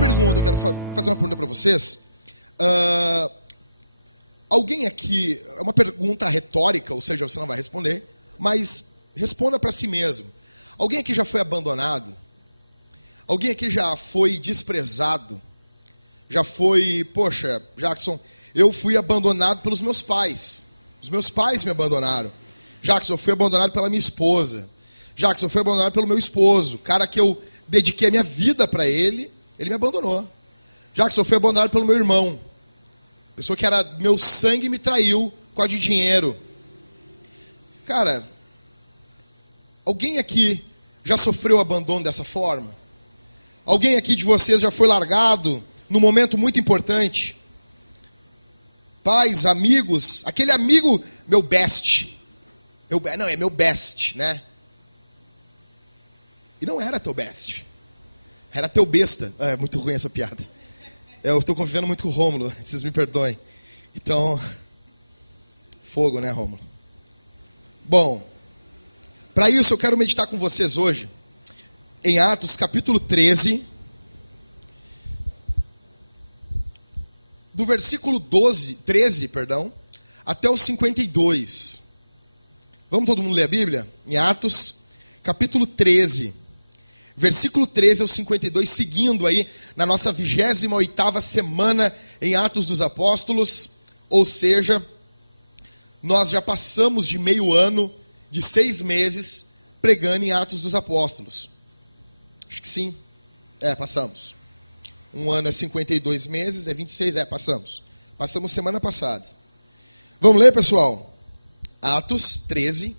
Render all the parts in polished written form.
pergunta, eu quero fazer uma pergunta para vocês. Alguém aqui, é uma pergunta retórica, ou seja, você não vai responder, mas responda para si mesmo. Alguém aqui já foi abandonado? Alguém aqui já foi desprezado? Já foi, poxa, Jackson, eu fui abandonado pelos meus pais. Os meus pais me abandonaram. Jackson, eu fui abandonado pela minha esposa. Jackson, eu fui abandonado pelo meu esposo. Cara que eu dediquei a minha vida para ele, ele me abandonou. Jackson, eu fui abandonado pelo meu irmão. Pessoa que era meu sangue me traiu por causa de dinheiro. Cara, alguém aqui já sofreu abandono dessa forma? Alguém aqui de vocês já foi largado num momento muito importante? Pais, amigos, aquele amigo, meu best. Não, é meu best, né? E não era teu best. Era teu besta. É muito ruim essa piada. Eu estou convivendo muito com o Rômulo, vocês me perdoem. Então, fogo, né, Rômulo? Bom, para isso eu quero meditar com vocês hoje em Atos capítulo 13, do versículo 13, até o 52. Vamos todo mundo ler a Bíblia? Em Atos capítulo 13, versículo 13 ao 52, seguindo aí na nossa 28ª semana em Atos dos Apóstolos, ou seja, nós já passamos de meio ano, de 6 meses, pregando em Atos dos Apóstolos. Acho que sim, passamos. Um ano é 52 meses, é 26, passamos. Passamos semana passada. Vamos ler, pessoal? Atos 13,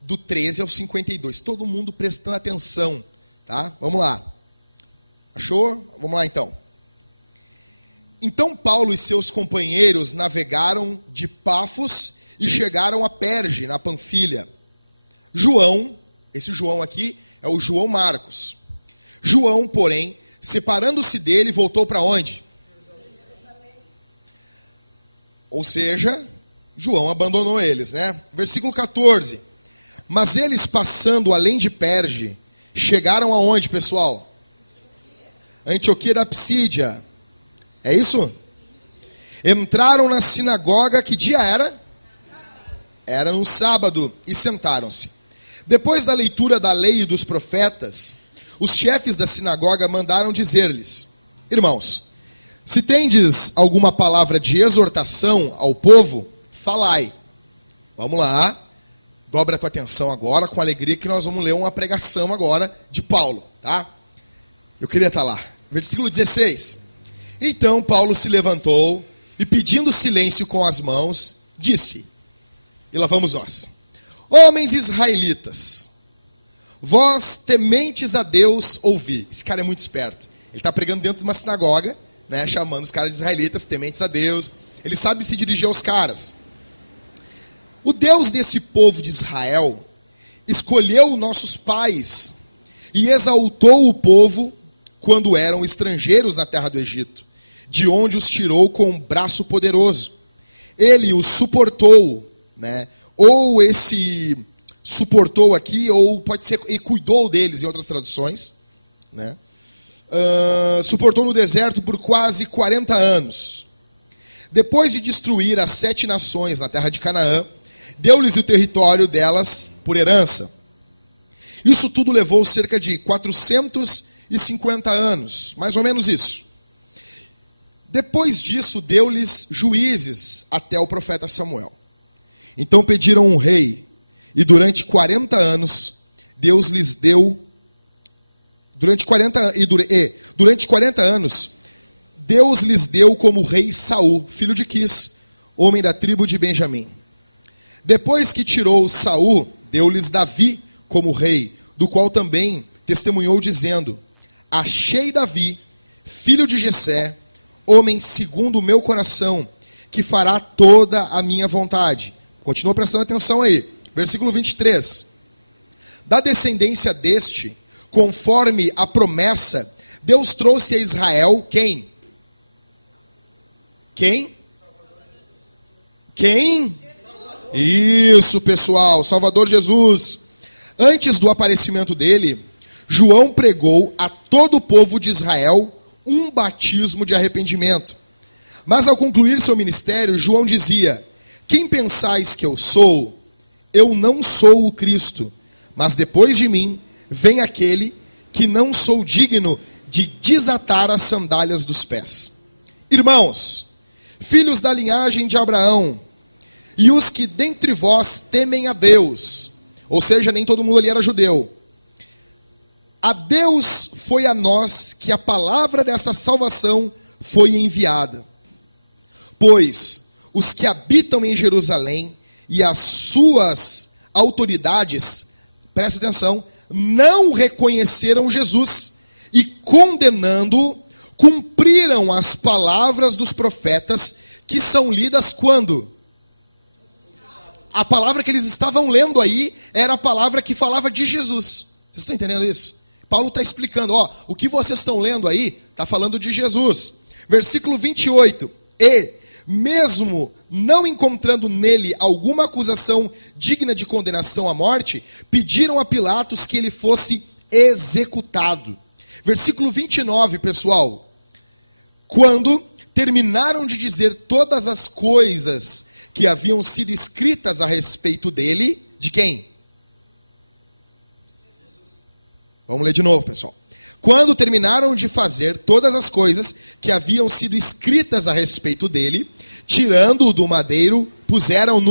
do 13 ao 52. Todo mundo prestando atenção, tá? Vamos lá. Achou? Vamos lá, então. Então Paulo e seus companheiros navegaram de Pafos e chegaram a Perge, na Panfilha. João, esse João aqui é o João Marcos. João, porém, separando-se dele, voltou para onde? Jerusalém. Ou seja, João abandonou eles, né? Versículo 14. Mas eles, passando além de Perge, chegaram aonde, pessoal? Antioquia da Psídia. É isso? Entraram na sinagoga, que dia era? Era no sábado, e sentaram-se. Depois da leitura da lei e dos profetas, os chefes da sinagoga mandaram dizer-lhes: irmãos, se tendes alguma palavra de exortação ao povo, falai. Vamos lá, dobra a tua atenção agora, com alegria, que nós vamos ler uma pregação agora de Paulo, tá? Eu queria estar lá. Versículo 16. Então Paulo se levantou e, pedindo silêncio com as mãos, disse, e lá vamos nós: homens israelitas, vós tementes a Deus, ouvi. Esse cara é muito esperto. Ele está pregando dentro de uma sinagoga, né, chamando os caras de israelitas, tementes a Deus. Ele sabe se dirigir aos caras. O Deus desse povo de Israel escolheu nossos pais e exaltou o povo quando eram estrangeiros na terra do Egito, de onde os tirou com um braço poderoso. Ele os suportou, né? Ou esse suportou aqui, ou pode ser e cuidou deles em outras traduções, né? Suportou no deserto por quase 40 anos. Depois de destruir as 7 nações na terra de Canaã, deu-lhes o território delas por herança. Isso tudo levou cerca de 450 anos, mais ou menos isso. Depois disso, deu-lhes juízes até o profeta Samuel. Então pediram um rei, e durante 40 anos, Deus lhes deu... Durante 40 anos, Deus lhes deu como rei Saul, filho de Quis, homem da tribo de Benjamim. Depois que tirou Saul, deu-lhes Davi como rei, do qual também testemunhou dizendo: achei Davi, filho de Jessé, homem segundo o meu coração, que fará toda a minha vontade. Continua prestando atenção aí. Versículo 23. Da descendência deste, conforme a promessa, Deus trouxe a Israel quem? Quem? Quem? Isso, pessoal, Salvador Jesus. Antes do aparecimento dele, João pregou a todo o povo de Israel um batismo de arrependimento. Mas ao concluir seu ministério, João dizia: quem pensais que eu sou? Eu não sou o Cristo, mas depois de mim vem aquele que não sou digno de desatar as sandálias dos pés. Irmãos, filhos da linhagem de Abraão, e os que dentre vós temem a Deus, ou seja, nem todo mundo ali era judeu. A Deus foi a nós que a palavra dessa salvação foi enviada. Pois os que habitam em Jerusalém e as suas autoridades, presta atenção, não reconheceram Jesus e, condenando-o, cumpriram as palavras dos profetas que são lidas quando? A palavra que eles estavam lendo aí era a palavra que falava de Jesus. Vocês estão entendendo isso? Paulo está explicando, o que vocês estão lendo aí está falando de Jesus. Versículo 28. E, mesmo não encontrando nele alguma acusação digna de condenação à morte, pediram a Pilatos que ele fosse executado. Versículo 29, pessoal. Quando terminaram de dizer todas as coisas que haviam sido escritas a respeito dele, de quem? Vamos ler de novo, pessoal. Quando terminaram de fazer todas as coisas que haviam sido escritas a respeito dele, tirando-o do madeiro, puseram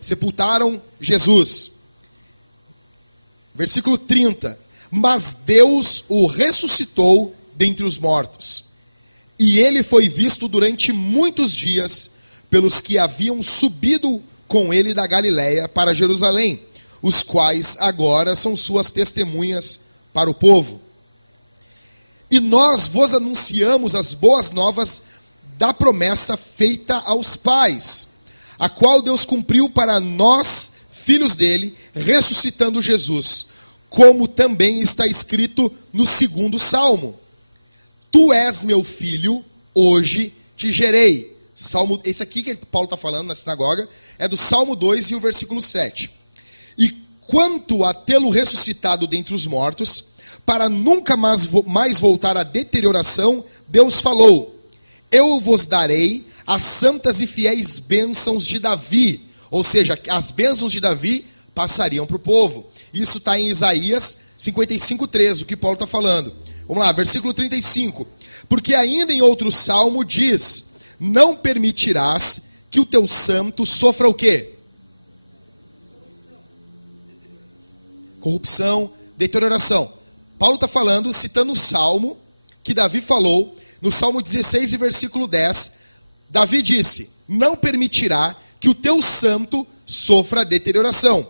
sepultaram Jesus. Versículo 30. Mas Deus o ressuscitou dentre os mortos. E ele foi visto durante muitos dias pelos que haviam subido com ele da Galiléia para Jerusalém, os quais agora são suas testemunhas para o povo. E nós vos anunciamos as boas novas da promessa feita aos pais, a qual Deus cumpriu para nós, filhos dele, ressuscitando Jesus, como também está escrito no 2º Salmo. Tu és meu filho, hoje te gerei. Salmo, esse aqui que Paulo está falando na sinagoga, é do Salmo 2 e o versículo 7. E quanto a tê-lo ressuscitado dentre os mortos, para nunca mais voltar à deterioração, Deus falou: eu vos darei as santas e fiéis bênçãos de Davi. Ou seja, as bênçãos de Davi passariam para o povo. Isso está em Isaías 55:13, o que Paulo está falando. Vamos lá, versículo 35. Porque ainda em outro salmo diz: não permitirás que o teu santo sofra o quê? Corrupção, deterioração. Paulo está falando, citando o salmo que Davi falou, no Salmo 16 e versículo 10, Davi disse: não permitirá que o teu santo sofra deterioração.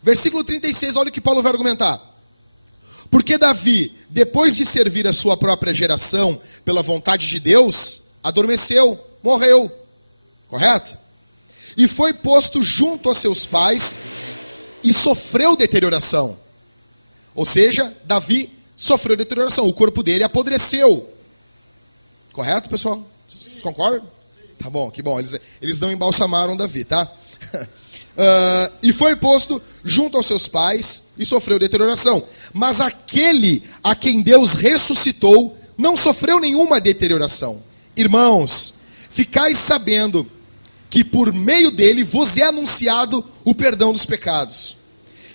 Versículo 36, olha o que Paulo vai argumentar. Porque Davi, depois de servir a sua própria geração pela vontade de Deus, adormeceu, morreu. Correto? E foi posto junto a seus pais e sofreu deterioração. Ou seja, Davi sofreu deterioração, o corpo dele apodreceu. Correto, pessoal? Vocês concordam? Tá bom, que bom. Eles não embalsamaram Davi, tá? E foi posto junto aos seus pais e sofreu deterioração. Mas aquele a quem Deus ressuscitou não sofreu nenhuma deterioração. Irmãos, ficais sabendo que por meio dele vos é anunciado o perdão dos pecados.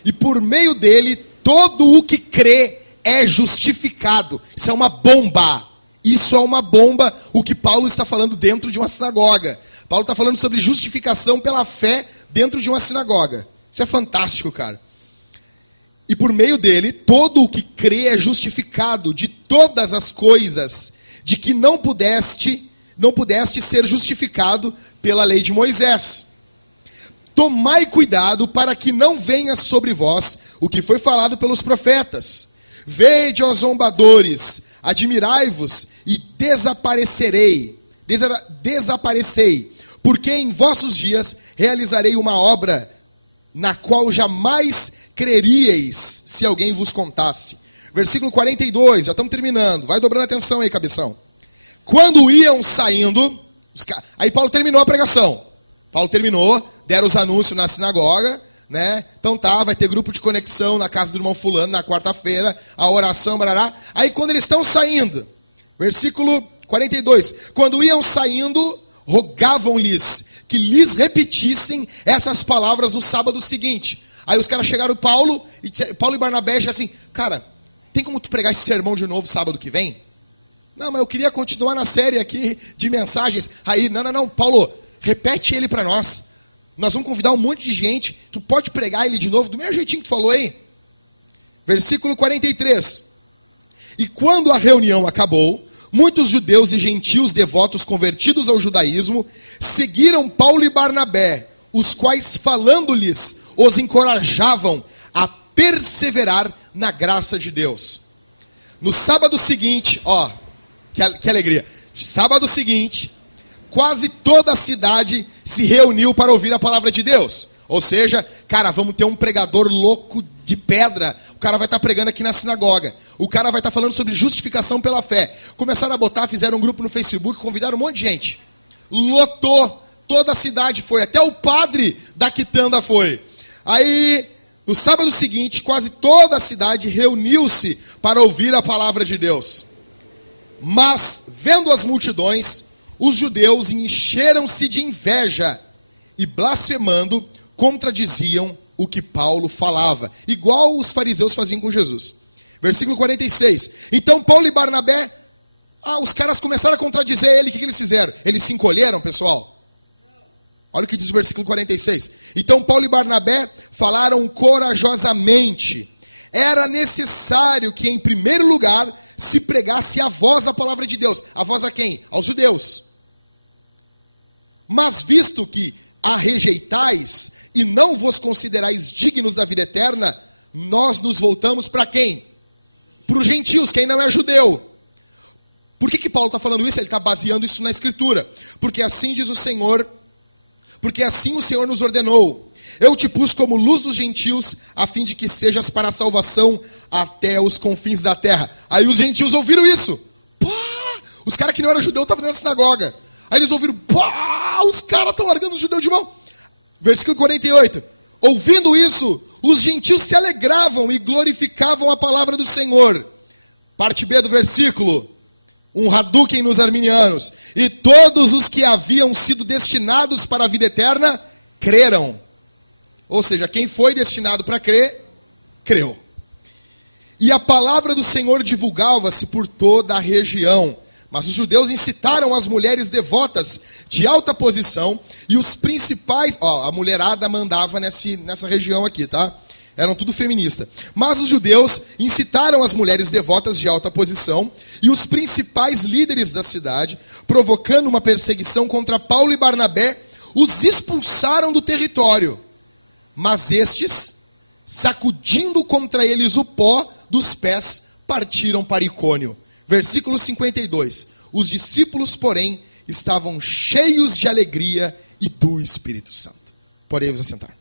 E por meio dele todo o que crê é justificado. Isso é uma bomba. Isso é uma bomba, o que Paulo está falando dentro de uma sinagoga. Paulo está falando sobre justificação pela fé dentro de uma sinagoga. Isso é fantástico, cara. E por meio dele, todo o que crê é justificado de todas as coisas de que não pudeste ser justificado pela lei de Moisés. Tomai cuidado para que não venha sobre vós o que foi falado pelos profetas. Vede, ó zombadores, admirai-vos e desaparecerei, porque em vossos dias realizarei uma obra na qual jamais creríeis se alguém vos contasse. Versículo 42, já estamos terminando, vai dobrando a atenção aí, cabeção. Quando iam saindo, aí Paulo terminou a pregação. Paulo terminou, deram os anúncios na sinagoga, né? Então tá, vai ter grupo de conexão na casa do irmão fulano na quarta-feira, a oração, barará. Aí quando eles estão saindo, Versículo 42. Quando iam saindo, rogavam-lhes que lhes repetissem essas palavras no sábado seguinte. Aí os caras chegaram Paulo e Barnabé já assim, cara, tem como tu pregar esse sermão de novo sábado que vem? Não, mas eu queria continuar na série aqui de mensagens. Aí, não, Paulo, repete ele para nós. Nós vamos convidar um monte de gente. Tu pode pregar ele de novo, do mesmo jeitinho que tu falou aí? Versículo 43. E quando a reunião acabou, muitos judeus e gentios devotos convertidos ao judaísmo seguiram Paulo e Barnabé, os quais, falando-lhes, os encorajavam a perseverar na graça de Deus. No sábado seguinte, que alegria. Sábado seguinte, quase toda a cidade se reuniu para ouvir a palavra de Deus. Ou seja, cara, vamos ter um pregador louco de pedra. O cara vai estar pregando aqui na sinagoga. O cara vai estar falando sobre justificação pela fé. Começaram a botar, fizeram um grupo no Facebook, convidaram um monte de gente. Lotou. Toda a cidade foi. Até o padre da quitanda foi. Aí, no sábado seguinte, quase toda a cidade reuniu-se para ouvir a palavra de Deus. Mas, vendo as multidões, os judeus encheram-se de inveja e, blasfemando, contradiziam o que Paulo falava, igual os fariseus faziam com Jesus. Versículo 46. Então Paulo e Barnabé, os caras começaram a contradizer ele. O que eles fizeram? Eles se encolheram, pessoal? Olha o que diz o versículo 46. Então Paulo e Barnabé falaram corajosamente. Era necessário que, em primeiro lugar, se pregasse a vós a palavra de Deus. A vós a quem? Aos judeus. Mas visto que a rejeitais e não vos considerais dignos da vida eterna, nós nos voltamos para quem? Para os gentios, quem não é judeu. Por que Paulo está falando isso? Ele está baseando isso na Escritura. Porque assim diz o Senhor, porque assim o Senhor nos ordenou. Eu te pus como luz dos gentios, a fim de que sejas para a salvação até os confins da terra. Aí os gentios ouviram isso. Os caras que não eram judeus estavam na sinagoga. Aí eles ouviram, os caras estão largando os judeus de mão. Versículo 48. Ouvindo isso, os gentios se alegravam e glorificavam a palavra do Senhor. Parte B do versículo. Um Hadouken nos arminianos. E todos os que haviam sido destinados para a vida eterna, creram. Ou seja, quem foi destinado para crer, creu. E a palavra do Senhor divulgava-se por toda a região. Mas os judeus incitaram as mulheres devotas de alta posição e os principais... a mulherada mandava nessa região aqui, tá? Eram tudo feminista. Mas os judeus incitaram as mulheres devotas de alta posição e os principais líderes da cidade, provocando uma perseguição contra Paulo e Barnabé, os expulsaram do território. Mas estes, sacudindo contra eles o pó dos pés, partiram para Icônio. Versículo 52. Os discípulos, porém, estavam cheios de alegria e do Espírito Santo. Podem vos assentar.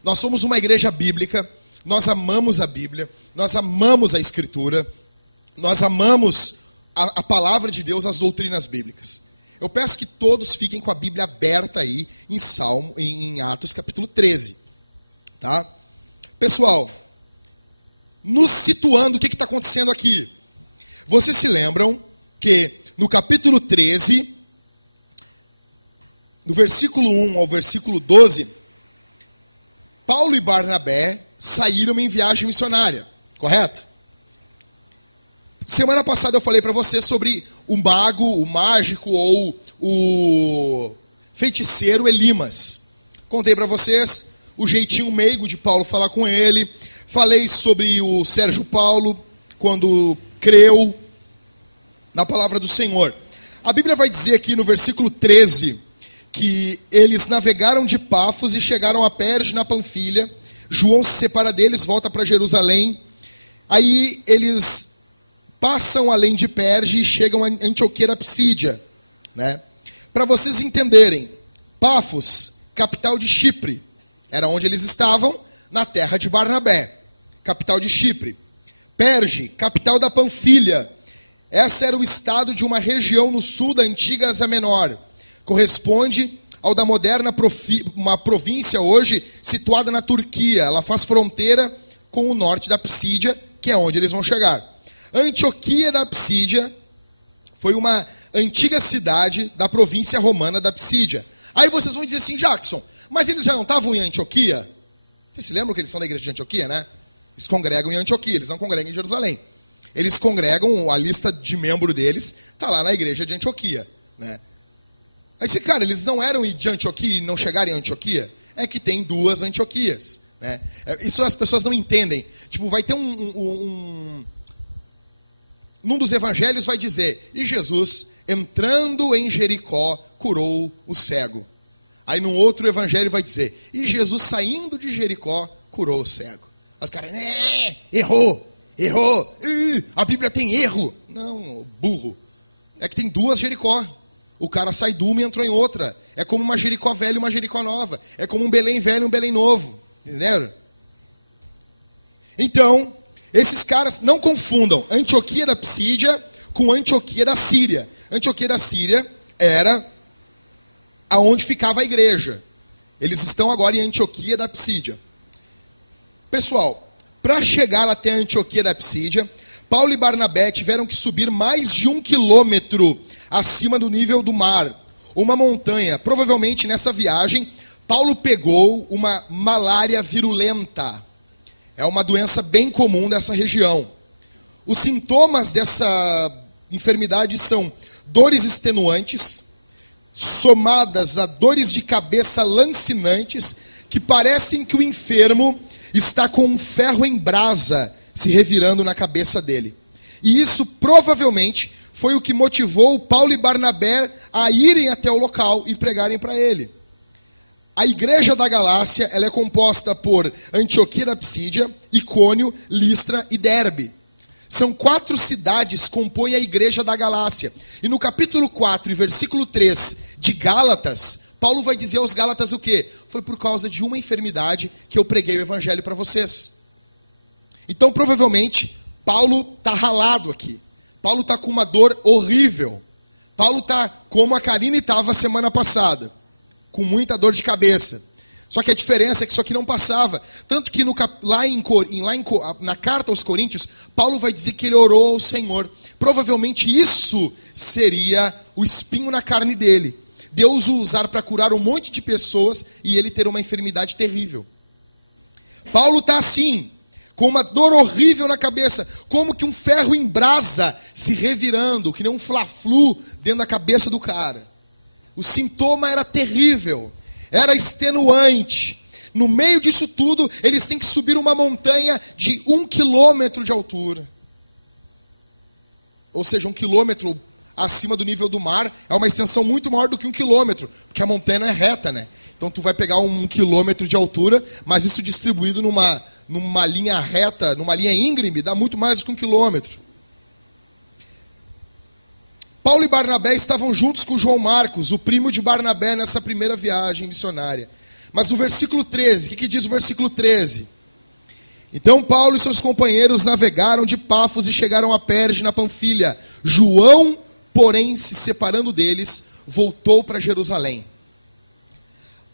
Nós somos uma igreja bíblica, nós amamos a Bíblia, nós amamos a Escritura, nós amamos a palavra de Deus, as doutrinas bíblicas. Eu peço que todos fiquem com a Bíblia aberta aí em Atos capítulo 13. Tá? Pessoal, nos situando, o que está acontecendo aqui? Vocês se lembram que no capítulo 13, no versículo 1 ao versículo 12... Paulo e Barnabé saíram em viagem missionária, correto? Semana passada eu falei para você sobre o mago, o mágico ou o feiticeiro Elimas. Contei para vocês o jeitinho meigo de Paulo falar com ele. Falei sobre o Sérgio Paulo, quando creu na palavra do Senhor. A Bíblia vai dizer aqui no versículo 13... que eles navegaram de Pafos e chegaram a Perge na Panfilha. João se separa deles, volta para Jerusalém. Aí eles passam além de Perge e chegam a Antioquia da Psídia, né? Para vocês entenderem, Pafos, capital de Chipre. Era onde eles estavam, na terra de Barnabé, capital de Chipre. Perge, capital da Panfilha. Essa era o estado de uma região no sul da antiga Ásia Menor. Corresponde ao da moderna uma província hoje situada na Turquia. Ela faz fronteira com o norte da Psídia, que é onde eles vão chegar. Antioquia da Psídia foi uma antiga cidade da província romana da Psídia. Aí vocês vão dizer assim, Jackson, mas eles já não estavam em Antioquia? Vocês se lembram que eles são da igreja de Antioquia, né? Eles congregam em Antioquia, eles não congregam em Jerusalém. Eles congregam, a lista de membro deles está lá na igreja de Antioquia, né? Aí esse cara, eles não eram de Antioquia e não chegaram em Antioquia? É que tem duas Antioquias, né? Isso as pessoas não entendem. Tipo, vai ter num dos evangelhos vai dizer, e Jesus, entrando em Jericó, curou o cego. Aí num outro evangelho vai dizer, e Jesus saindo de Jericó, curou o cego. Os caras, errou, a Bíblia tem erro. Não, burro. É que tem duas Jericó. O cara sai de uma e entrou em outra. É como uma Jericó velha e uma Jericó nova. É como um Belém velho e um Belém novo. Entenderam? Então, esses caras não confundam Antioquia da Psídia com Antioquia da Síria. Antioquia da Síria era aonde ficava a igreja. Eles estão agora em Antioquia da Psídia. Pessoal, para chegar até Antioquia da Psídia, Paulo e Barnabé tiveram que subir mais de 1 quilômetro acima do nível do mar. Uma montanha. Provavelmente nessa viagem, Paulo pegou uma malária virulenta. É uma doença bem comum dessa região. Os sintomas dessa enfermidade são dores extenuantes, somadas a dores de cabeça lancinantes, que parecem que o enfermo está com um ferro em brasa se revirando na cabeça dele. E isso provavelmente foi o que motivou Paulo e Barnabé a irem até o local e pregarem para ele. A igreja da Galácia, ela é composta por Antioquia da Psídia, Icônio, Listra e Derbe. São 4 cidades que compõem a igreja da Galácia. E no capítulo 4 e versículo 3 de Gálatas, Paulo vai dizer aos Gálatas o quê? Foi por causa de uma enfermidade que eu preguei o evangelho para vocês. Então, provavelmente, Paulo está ralado aqui. Paulo está com uma dor horrível. Paulo está como a Karine estava semana passada, com muita dor de cabeça. Só que a diferença é que isso aqui não passava. Tanto que na carta aos Coríntios, Paulo vai dizer que ele orou ao Senhor. Provavelmente isso seria o espinho na carne dele. Deus o usar para curar um monte de pessoas e ele ter uma enfermidade terrível. Paulo está assim, com uma dor horrível na cabeça, como que um ferro em brasa se revirando, que nem um fla-flu dentro da cabeça do cara. O sintoma era terrível, era extenuante. No meio disso tudo, eles têm que subir uma montanha de 1 quilômetro de altura. Ou seja, 1 quilômetro acima do nível do mar é uma extensão muito maior do que 1 quilômetro, porque a montanha não é reta, né? Então tu vai pegar 1 quilômetro de altura, mas isso distribuído numa linha reta, numa linha íngreme, dá muito mais do que 1 quilômetro. Paulo e Barnabé estavam juntos com João Marcos, o primo de Barnabé, nessa primeira viagem missionária. Mas no versículo 13, o que diz o versículo 13? Então Paulo e seus companheiros navegaram de Pafos e chegaram a Perge, na Panfilha. João, porém, se separando deles, voltou para Jerusalém.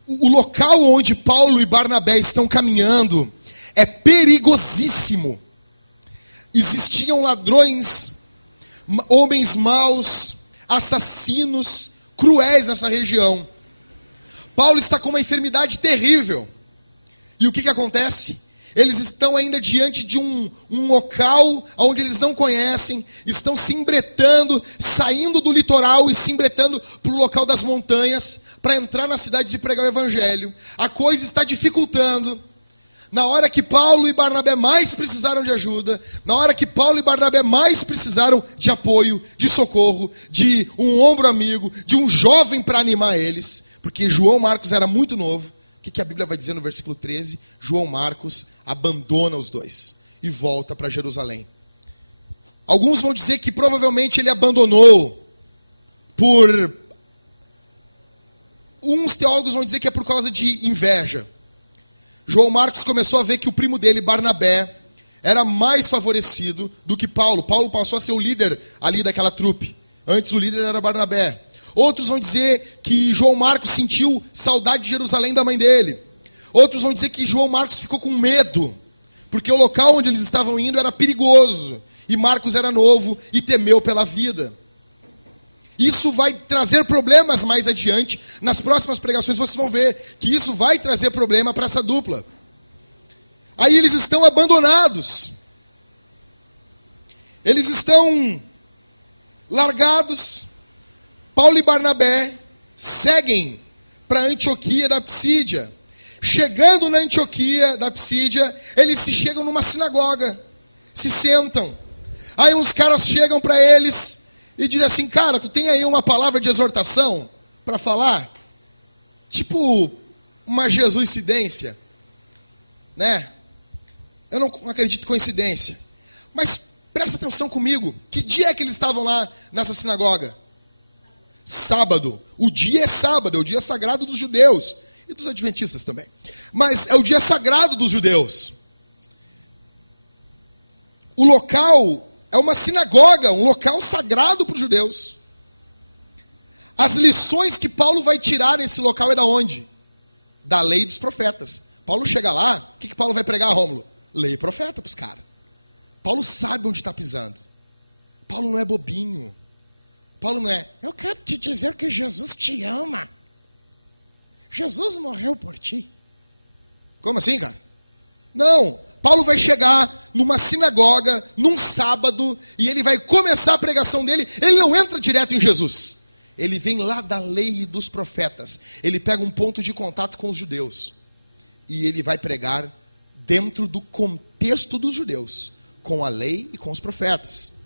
O local onde Paulo e Barnabé estão caminhando é perigosíssimo. Existiam ladrões, homens maus, assassinos, cruéis nessa região. Paulo está com uma enfermidade terrível. E o que acontece? Eles estão ainda diante de um local onde eles não conhecem, estão se embretando, saindo do litoral e se embretando para o local das montanhas, para entrar nas cidades e pregar o evangelho. A coisa está dificultando. Na hora que Paulo e Barnabé mais precisaram de ajuda, na hora que Paulo e Barnabé mais precisaram de apoio, de socorro, de um ombro amigo, de um jovem para animar eles, porque João Marcos era muito novo. O que a Bíblia vai dizer no versículo 13? João Marcos abandona os dois e volta para Jerusalém. Alguns vão dizer que provavelmente ele abandonou por uns teólogos vão dizer que é por causa de inveja. João Marcos começou a ver que o primo dele, Barnabé, era mais favorecido do que Paulo. Paulo passou a ser o líder ali daquela trupe. Antes o líder era Barnabé. Outros vão dizer que João Marcos sentiu saudade de Jerusalém da mãe dele. Outros vão dizer que João Marcos ficou com medo, porque o local onde eles estavam indo era perigoso. E Marcos era novo e temeu pela vida. Isso vai trazer problemas mais adiante. Nas próximas pregações vocês vão ver que isso vai trazer problema para essa dupla. Aí eles estão abandonados. Eles estão largados. Paulo e Barnabé seguem para Antioquia da Psídia. Chegando na Antioquia da Psídia, eles se chegam numa sinagoga. Se sentam. Aí uns caras chegam para eles e dizem assim: cara, tu tem aí uma palavra de exortação para falar? Tipo uma jesuicidência, né? Eu não acredito em coincidência. Mas presta atenção comigo. Que dia é que eles estavam lá nessa sinagoga? Sábado. O dia é sábado, é o dia sagrado dos judeus. E dos adventistas também. Mas é o dia sagrado dos judeus. O local é uma sinagoga, um local sagrado para os judeus. As lições que Paulo vai tirar nesse local é da onde? Da lei dos profetas. Paulo chega lá, o que Paulo vai pregar, Rômulo? Lei e profeta para os caras. Paulo sabe onde está pisando. Paulo não é bobinho. Paulo não é: eu quero te dizer que Jesus te ama. Jesus morreu por ti. Como assim, cara? Não. Paulo vai chegar numa sinagoga, num sábado, e ele vai começar a pregação dele. Ele não entra direto em Jesus. Ele vem lá da lei e dos profetas. Ele pega um ponto de contato com os judeus. E ele vai pregar dentro do contexto dos judeus, com a lei e com os profetas.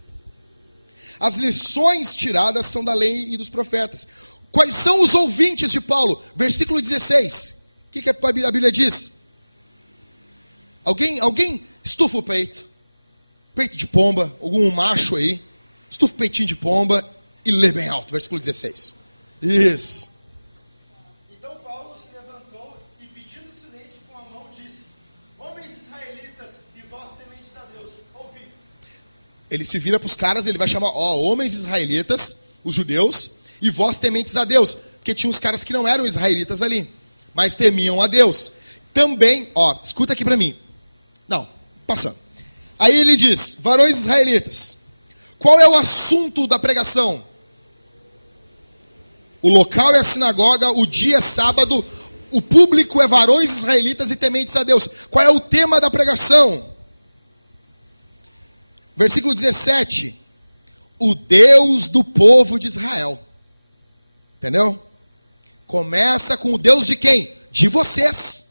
As lições tiradas são da lei e dos profetas. Quais são os ouvintes de Paulo? Versículo 16. O que a Bíblia diz? Alguém estufa o peito. Peito de pomba, algum macho aí. Estufa o peitinho de pomba e lê bem alto. Versículo 16. Isso. Então Paulo se levantou e, pedindo silêncio com a mão, disse: homens israelitas e vós tementes a Deus, ouvi. Ele se vira para os caras, ele vai chamar: homens israelitas, os judeus, e vós tementes a Deus. Porque tinha uns caras que não eram israelitas ali, mas temiam a Deus. Também, escuta aqui para mim. Não, passando. Aí ele diz: varões israelitas, qual é o assunto da pregação? O local é a sinagoga, o dia é sábado, o público é varões israelitas e tementes a Deus. Qual é o tema da pregação? Versículo 17. O Deus do povo de Israel. Entendeu? Começa com o Deus de quem? De vocês.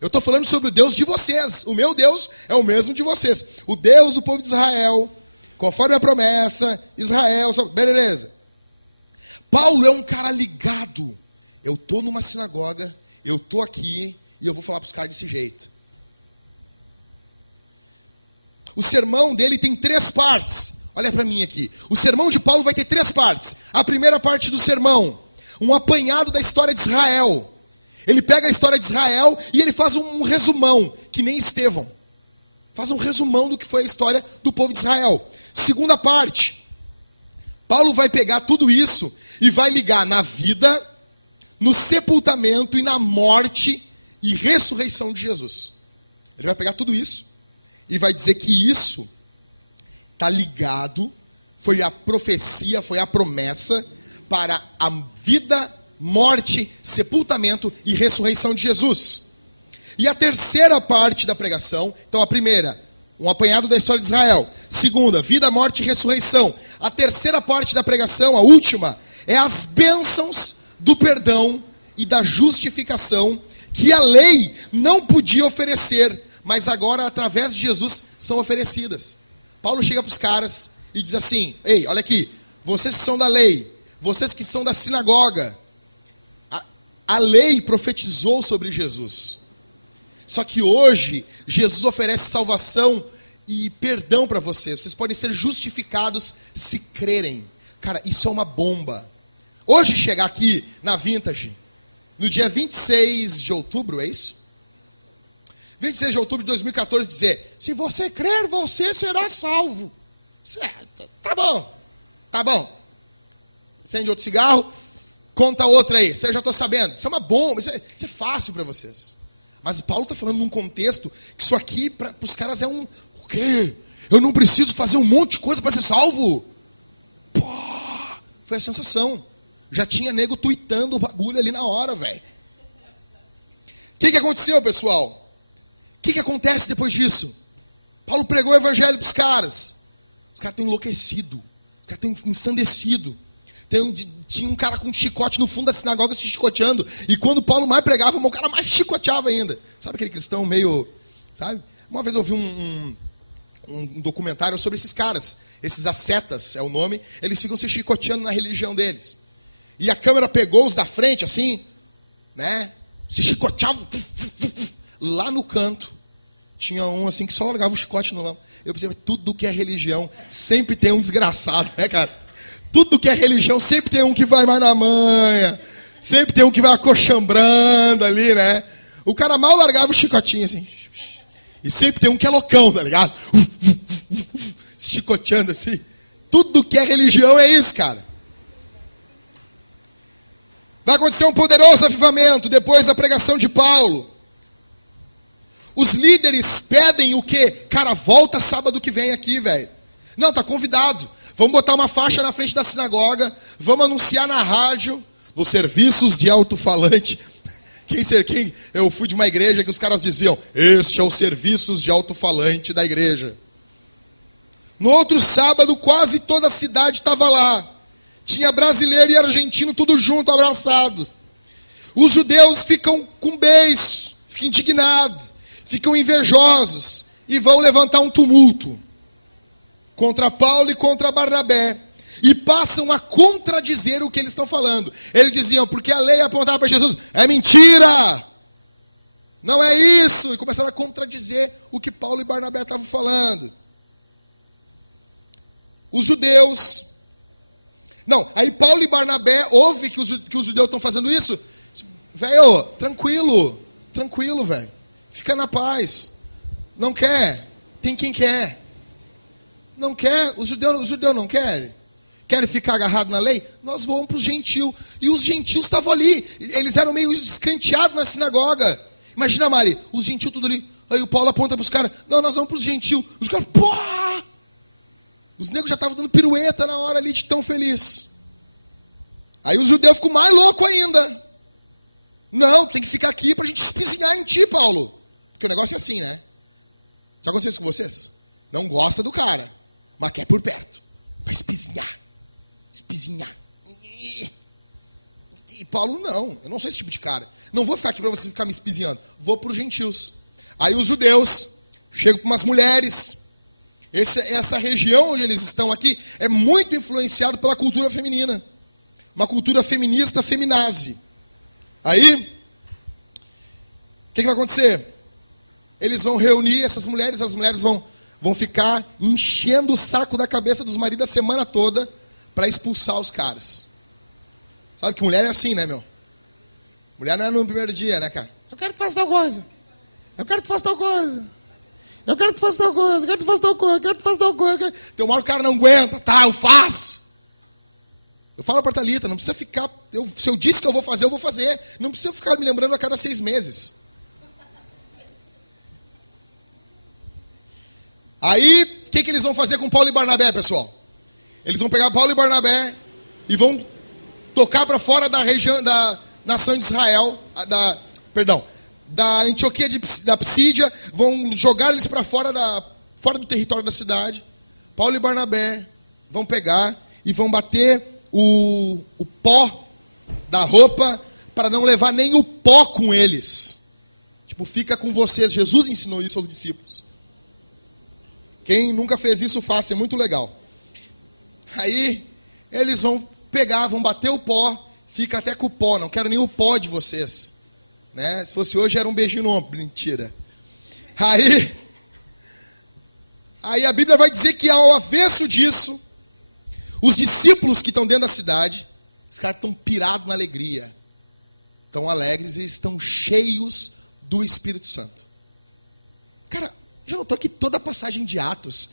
Eu estou falando sobre o Deus de vocês. O meu Deus é o mesmo de vocês. O Deus do povo de Israel, conforme a promessa, Israel, beleza. Paulo é um cara ligado. Eu estou numa sinagoga, eu estou aqui e eu vou falar para os caras desse jeito. O sermão dele tem 3 partes. Olha para mim aqui. O sermão de Paulo vai ter 3 partes. A primeira parte do sermão, um apanhado da história de Israel. Ele pega a história de Israel e ele faz um resumão, que nem Estevão. Faz um resumão do que foi a história do povo de Israel. Segunda parte, Paulo vai pegar tudo isso e vai ligar na vida, no sepultamento e na morte e ressurreição de Jesus. Ele vai pegar tudo isso e vai dizer que isso está ligado, foi a profecia, foi a promessa para a vida, morte, sepultamento e ressurreição de Jesus. E a terceira parte da pregação, então a primeira, um apanhado da história de Israel. Segunda, vida, morte e ressurreição. A terceira parte da pregação, a última, é as bênçãos do perdão e da justificação que a lei não podia oferecer, mas agora através de Jesus são oferecidas. Paulo chega para os caras e diz assim: ei, olha aqui, vocês que são da lei, vocês que são da sinagoga, a lei profetizou sobre Jesus. Só que hoje, Jesus oferece salvação e perdão para vocês. Vocês podem ser justificados se crerem. Cara, isso é uma bomba. Hoje chegar aqui na Vintage, no dia 26 de outubro, é isso? 26 de outubro de 2014, dizer: se você crer, você será salvo. Certo, tá bom. Tá bom. Acende outro cigarro, conta outra aí. Você já estou sabendo. Isso é uma bomba, isso é fácil para vocês. Mas Paulo está falando num contexto que isso aqui para os caras é um... O quê? Eu não preciso fazer um monte de coisa para ser salvo? Pô, foi a sensação. Já tinha nego tuitando o bagulho ali na hora, velho. O que aconteceu, pessoal? O que acontece depois disso? Paulo pregou o evangelho para os caras. Os caras estão enlouquecidos. Os caras estão ensandecidos. Tinha um cara com um chicote no fundo da sinagoga se chicoteando. E quando Paulo mais pregava, o cara mais chicoteava ainda. Sabe aquele cristão meio... Sabe? Uma vez eu vi um documentário sobre esses caras. Esses ascetas é o nome. Eles ficam se chicoteando na religião deles. E a câmera pegou os da frente, assim, né? Se chicoteavam. Lá no canto, tinha um assim que só largava o chicote no lama. Eu pensei, tudo que é religião, sempre tem um desgraçado, né, cara? Tudo que é religião, sempre tem um que vai mais na manha. Sempre tem um que vai acochambrando ali, né? O cara mal largava o chicotinho, assim. E sempre tem um que é loucão, tá ligado? Chicoteando assim. Tudo que é religião é isso, cara. Vai acontecer um poderoso avivamento depois da pregação de Paulo. Os líderes pedem o quê? Cara, volta sábado que vem aqui, velho. Não, tá convidado. Vamos botar uma faixa na frente da sinagoga. Vamos anunciar na rádio, nos serviços de alto-falante. Eu fui de uma igreja que os caras diziam: este é o serviços de alto-falante da igreja. No outro sábado, quase toda a cidade estava lá. Tinha brasileiro e argentino tudo junto, abraçado. Os judeus ficam com beiço, ficam indignados, ficam invejosos e vão levantar um tumulto contra Paulo e contra Barnabé. E passam a contradizer o que eles estão falando. Eles diziam, porque a lei apontava para Jesus: é mentira, não é isso. E começaram a contradizer o que Paulo e Barnabé estavam falando. Os judeus... Não, aí Paulo e Barnabé ouvem que os judeus estão fazendo isso. Velho, tranquilo, velho. Fica na paz. Não quer? Tem quem quer. Não quer? Os judeus não querem? Querem ficar agarrados na lei? Nós vamos para os gentios. E os gentios estavam ali. Eles eram meio escanteados na sinagoga. Imagina, Mari, os gentios tudo ali. Aí o Paulo aponta para os caras: não, nós vamos para os gentios. Os caras, pô! Os negros já estavam dando pirueta na hora ali de tão feliz. Aí os judeus ficam mais loucos ainda. Não, tem que ficar aqui para a gente espizinhar em ti, Paulo. Porque o negócio é assim, né? Já aconteceu isso com vocês? Não gosta do cara, mas quer por perto. Vai espizinhar. E Paulo, não. Eu não sou esse tipo de cara. Não vou ficar aqui para você ficar me espizinhando. Vou para os gentios. Aí os judeus chegam com umas mulheres. Essa região onde eles estão aqui é muito influenciado pela cultura feminina. Uma cultura feminista, feminazi. Aí, o que vai acontecer? Eles vão reunir essas mulheres, as mulheres vão ficar enchendo o saco da cabeça dos maridos a semana toda para expulsar os caras. Sabe que mulher é assim, né, meu? Mulher não é no primeiro dia, né, cara? Eu quero que tu faça tal coisa. Eu quero que tu faça tal coisa. Eu quero que tu faça tal coisa. Eu quero que tu faça tal coisa. Eu quero que tu faça tal coisa. Então uma hora o cara não aguenta. Tá, eu faço. Eu falo para a Thalita, não precisa ficar... se eu disse que eu vou fazer, eu vou fazer. Não precisa ficar me lembrando a cada 6 meses. Aí, o que eles vão fazer com Paulo e Barnabé, pessoal? Eles vão pegar Paulo e Barnabé e vão tocar para fora da região, da nação de Israel, da Antioquia da Psídia, vão jogar eles para fora do território da cidade. Paulo e Barnabé vão pegar e vão bater o pó da roupa para não levar nem o pó com eles. Tipo, fica com vocês. Jesus ensinou isso aos discípulos. Quem nunca fez isso, faça, é muito legal. Aí, eles vão pegar, vão bater o pó, fica até com o pó, não quero nem o pó de vocês. Né? Se fosse hoje, era um beijinho no ombro, mentira. Aí a Bíblia vai dizer que ao avesso disso, os discípulos que estão dentro da cidade, os caras estão pirados na alegria. estão alegres e estão cheios do Espírito Santo. Cara, já notou que toda a passagem de Atos,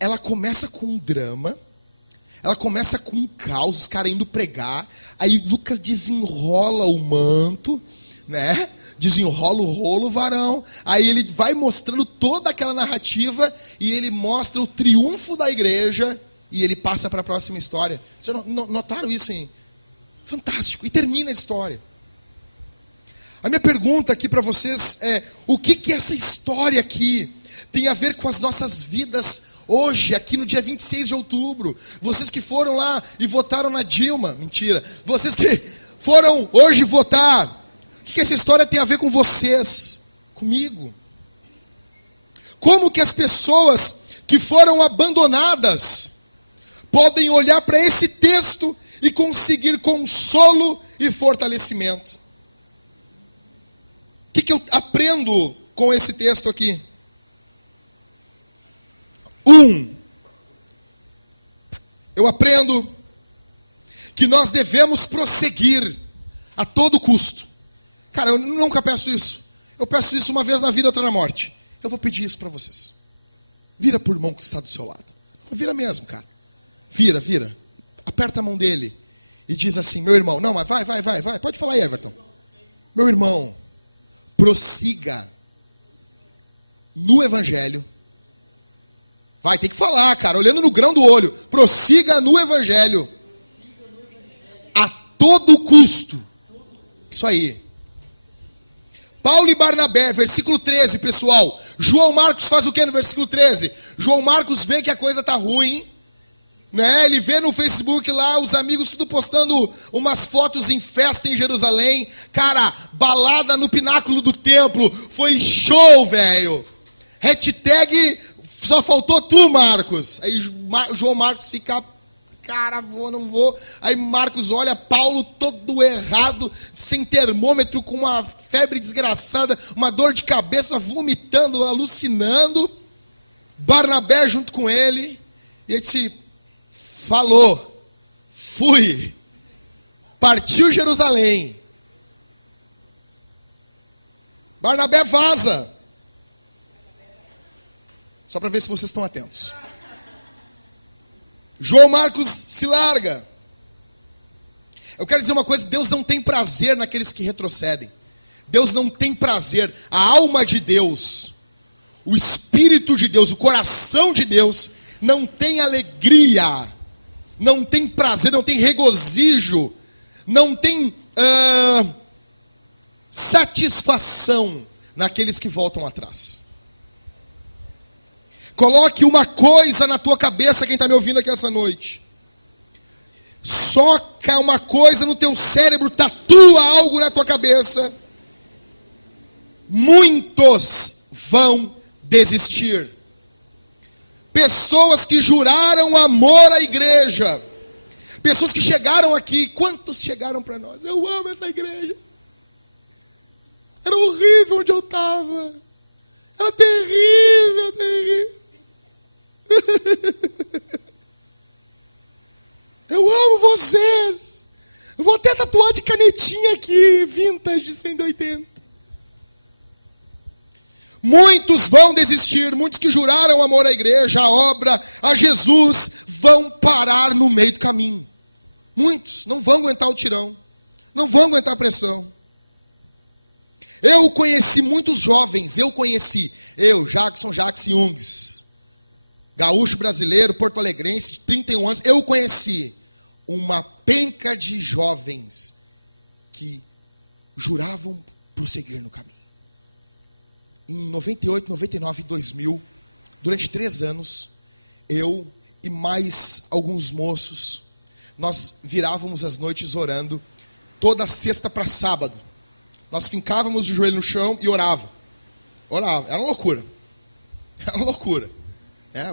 ela começa com um drama, ela começa com um caos, os caras indo pregar, aí Lucas desenrola o manto, né? Desenrola o rolo, varão. Aí ele vai mostrando toda aquela narrativa e ele mostra o triunfo da igreja e ele passa para a próxima história. Vocês notaram isso, hein? Fantástico. E termina a história. A minha pergunta aqui para vocês é: o que essa história aqui tem a ver com as nossas vidas hoje, aqui no dia 26 de outubro? Vocês que foram lá e votaram na Dilma. Mentira. Vocês que foram hoje votar. O que essa história tem a ver com vocês? Comigo? Como que as pessoas que foram abandonadas podem olhar para esse texto e conseguir consolo e fortalecimento? O que eu aprendo com esse texto aqui? Eu aprendo que nós devemos prosseguir a todo custo. Cara, eu nunca peço isso. Eu peço isso uma vez na vida, outra na morte. Eu vou pedir isso para vocês. Vira pro irmão que está do seu lado. Vira mesmo, cara. Vira. Aperta a mão dele e diz assim: meu irmão. Não, mas vai. Pode falar aí, Everton. Meu irmão, prossiga no Evangelho. Vai, tem que falar, cara, olhando no grão do olho. Prossiga no Evangelho. A todo custo. Isso aí. Paulo e Barnabé, versículo 13, pessoal. João Marcos faz o que no versículo 13? João Marcos vê que a coisa tá ruim, né? Ele vê no Facebook lá os amigos tudo postando umas fotos em festa em Jerusalém. Cara, balada no pináculo do templo. Foi show, velho. Hashtag só faltou tu, Marcos. Aí João Marcos fica: cara, vou, não vou. Aí Marcos olha Paulo todo errado, sem termômetro, com uma febre desgraçada, uma dor de cabeça, vomitando, alucinando. Barnabé junto com ele. E ele disse: falou, fui, partiu Jerusalém. Barnabé vaza. Só para ver se vocês estão atentos. João Marcos se larga. Eu quero dizer uma coisa: Deus não tem prazer naqueles que retrocedem. Deus não tem prazer. A alma de Deus, o Espírito de Deus, o coração de Deus não tem alegria, não tem prazer, não tem regozijo, não tem satisfação naqueles que voltam atrás. Coloque uma coisa na tua cabeça, quem está me ouvindo aqui essa noite. Soca uma coisa no teu cérebro, tatua algo na tua cabeça. Muitos vão desistir. Pessoas que juraram amor à igreja. Pessoas que chegaram aqui. Quantos chegaram para nós? Eu amo essa igreja. Era horrível onde eu estava. Era terrível. Eu amo vocês. Eu vou até tatuar de canetinha aqui, vintage de 180. Muitos vão desistir. Muitos que juraram amor à igreja, à obra, a Jesus, vão parar no meio do caminho. Muitos não vão aguentar o tirão, não vão aguentar a pressão. Eu conheci muitos jovens. Jackson Jungs, gaúcho brasileiro, porto-alegrense, de 31 anos. Eu conheci uma penca de jovens que juravam prosseguir no caminho. Em 98, 99 e 2000, durante 3 anos, eu e mais alguns moços, nós virávamos as noites orando, toda sexta para sábado. Nós fincávamos de joelho no chão e orava. Era uma loucura.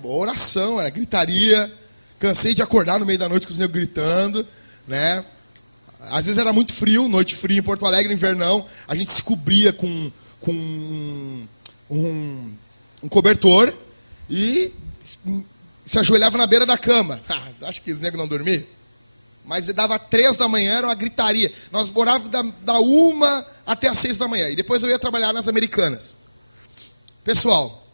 Oração, era gritaria. Cansei de acordar no meio da noite com os negros gritando, né? Às vezes era muito frio, noite fria em Porto Alegre, invernão. A gente se cobria com um cobertor e se ajoelhava na beira da cama. Acha que os negros não dormiam? Mas dava 3 da manhã, era uma gritaria. Nós morávamos da 1 até as 6 da manhã. E depois eu ia trabalhar nas Americanas. Pessoal,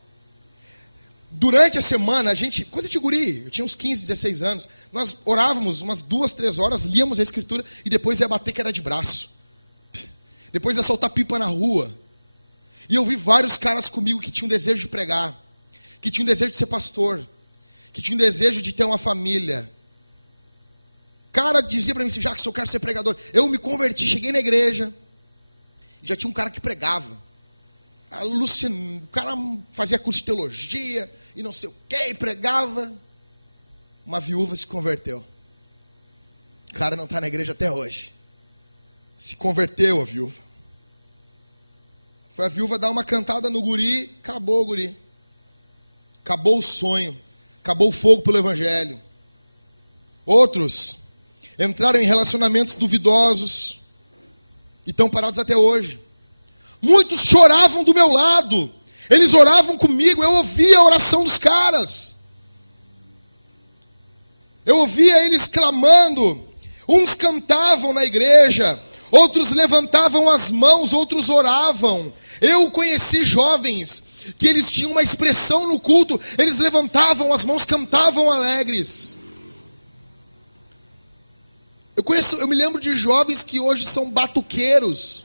durante a semana, a gente, coisa de guri, eu tinha uns 15, 16 anos, nós orávamos umas 2, 3 horas, líamos a escritura e depois ia bater que era de braço. Depois ia soltar pipa na rua. E eu vi vários caras comigo que tinham desejo de pregar, que tinham desejo de ser pastor, que tinham desejo de ter uma família. O cara dizia para mim assim, Jackson, eu quero ser pregador. Eu me converti, cheguei na igreja, e já tinha um cara que pregava. O cara fazia curso de teologia, e não sei o que, e pregava. Uma viúva se converteu. O cara não está na igreja até hoje. Se converteu a viúva. Foi a viúva dar uma cantada no guri, acabou o guri. Acabou o sonho. Acabou o fogo pelo evangelho. Outros entraram em relacionamentos duvidosos e estão parados até hoje. Muitos choravam do meu lado. Eles oravam comigo, eu ouvia a oração dos caras. Eu ouvia eles clamando. Uns cantavam na igreja, outros levantavam as mãos, outros oravam. Eu conheci jovens que eles tinham uma expressão no culto, eles levantavam as mãos, cantavam alegres. Eu me lembro de jovens que hoje são batuqueiros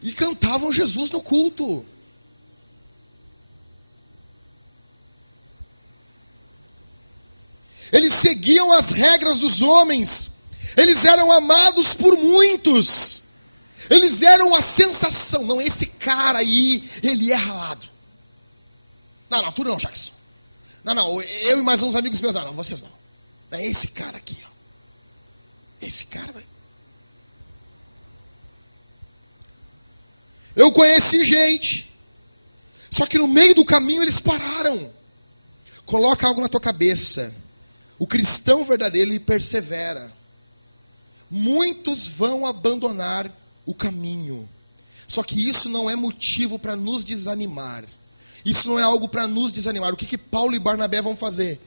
e cantavam Jesus no culto. Eles seguiam as regras dos homens. Eles eram amados por muitos. Eles eram a sensação. Não, esse cara aí, ele é ralado. Não, tu não, Jackson. Não, eu e mais uns amigos meus. Não, vocês não. É esse cara aqui, ó. Esse cara, vai. Eu conheci gente. Só que no meio do caminho eles pararam. Coloca algo na tua cabeça. O cristão verdadeiro, ele persevera. Muitos vão abandonar o caminho. Só que isso não é motivo para nos desanimar. Isso não é algo para nos desanimar. O que Paulo e Barnabé vão fazer?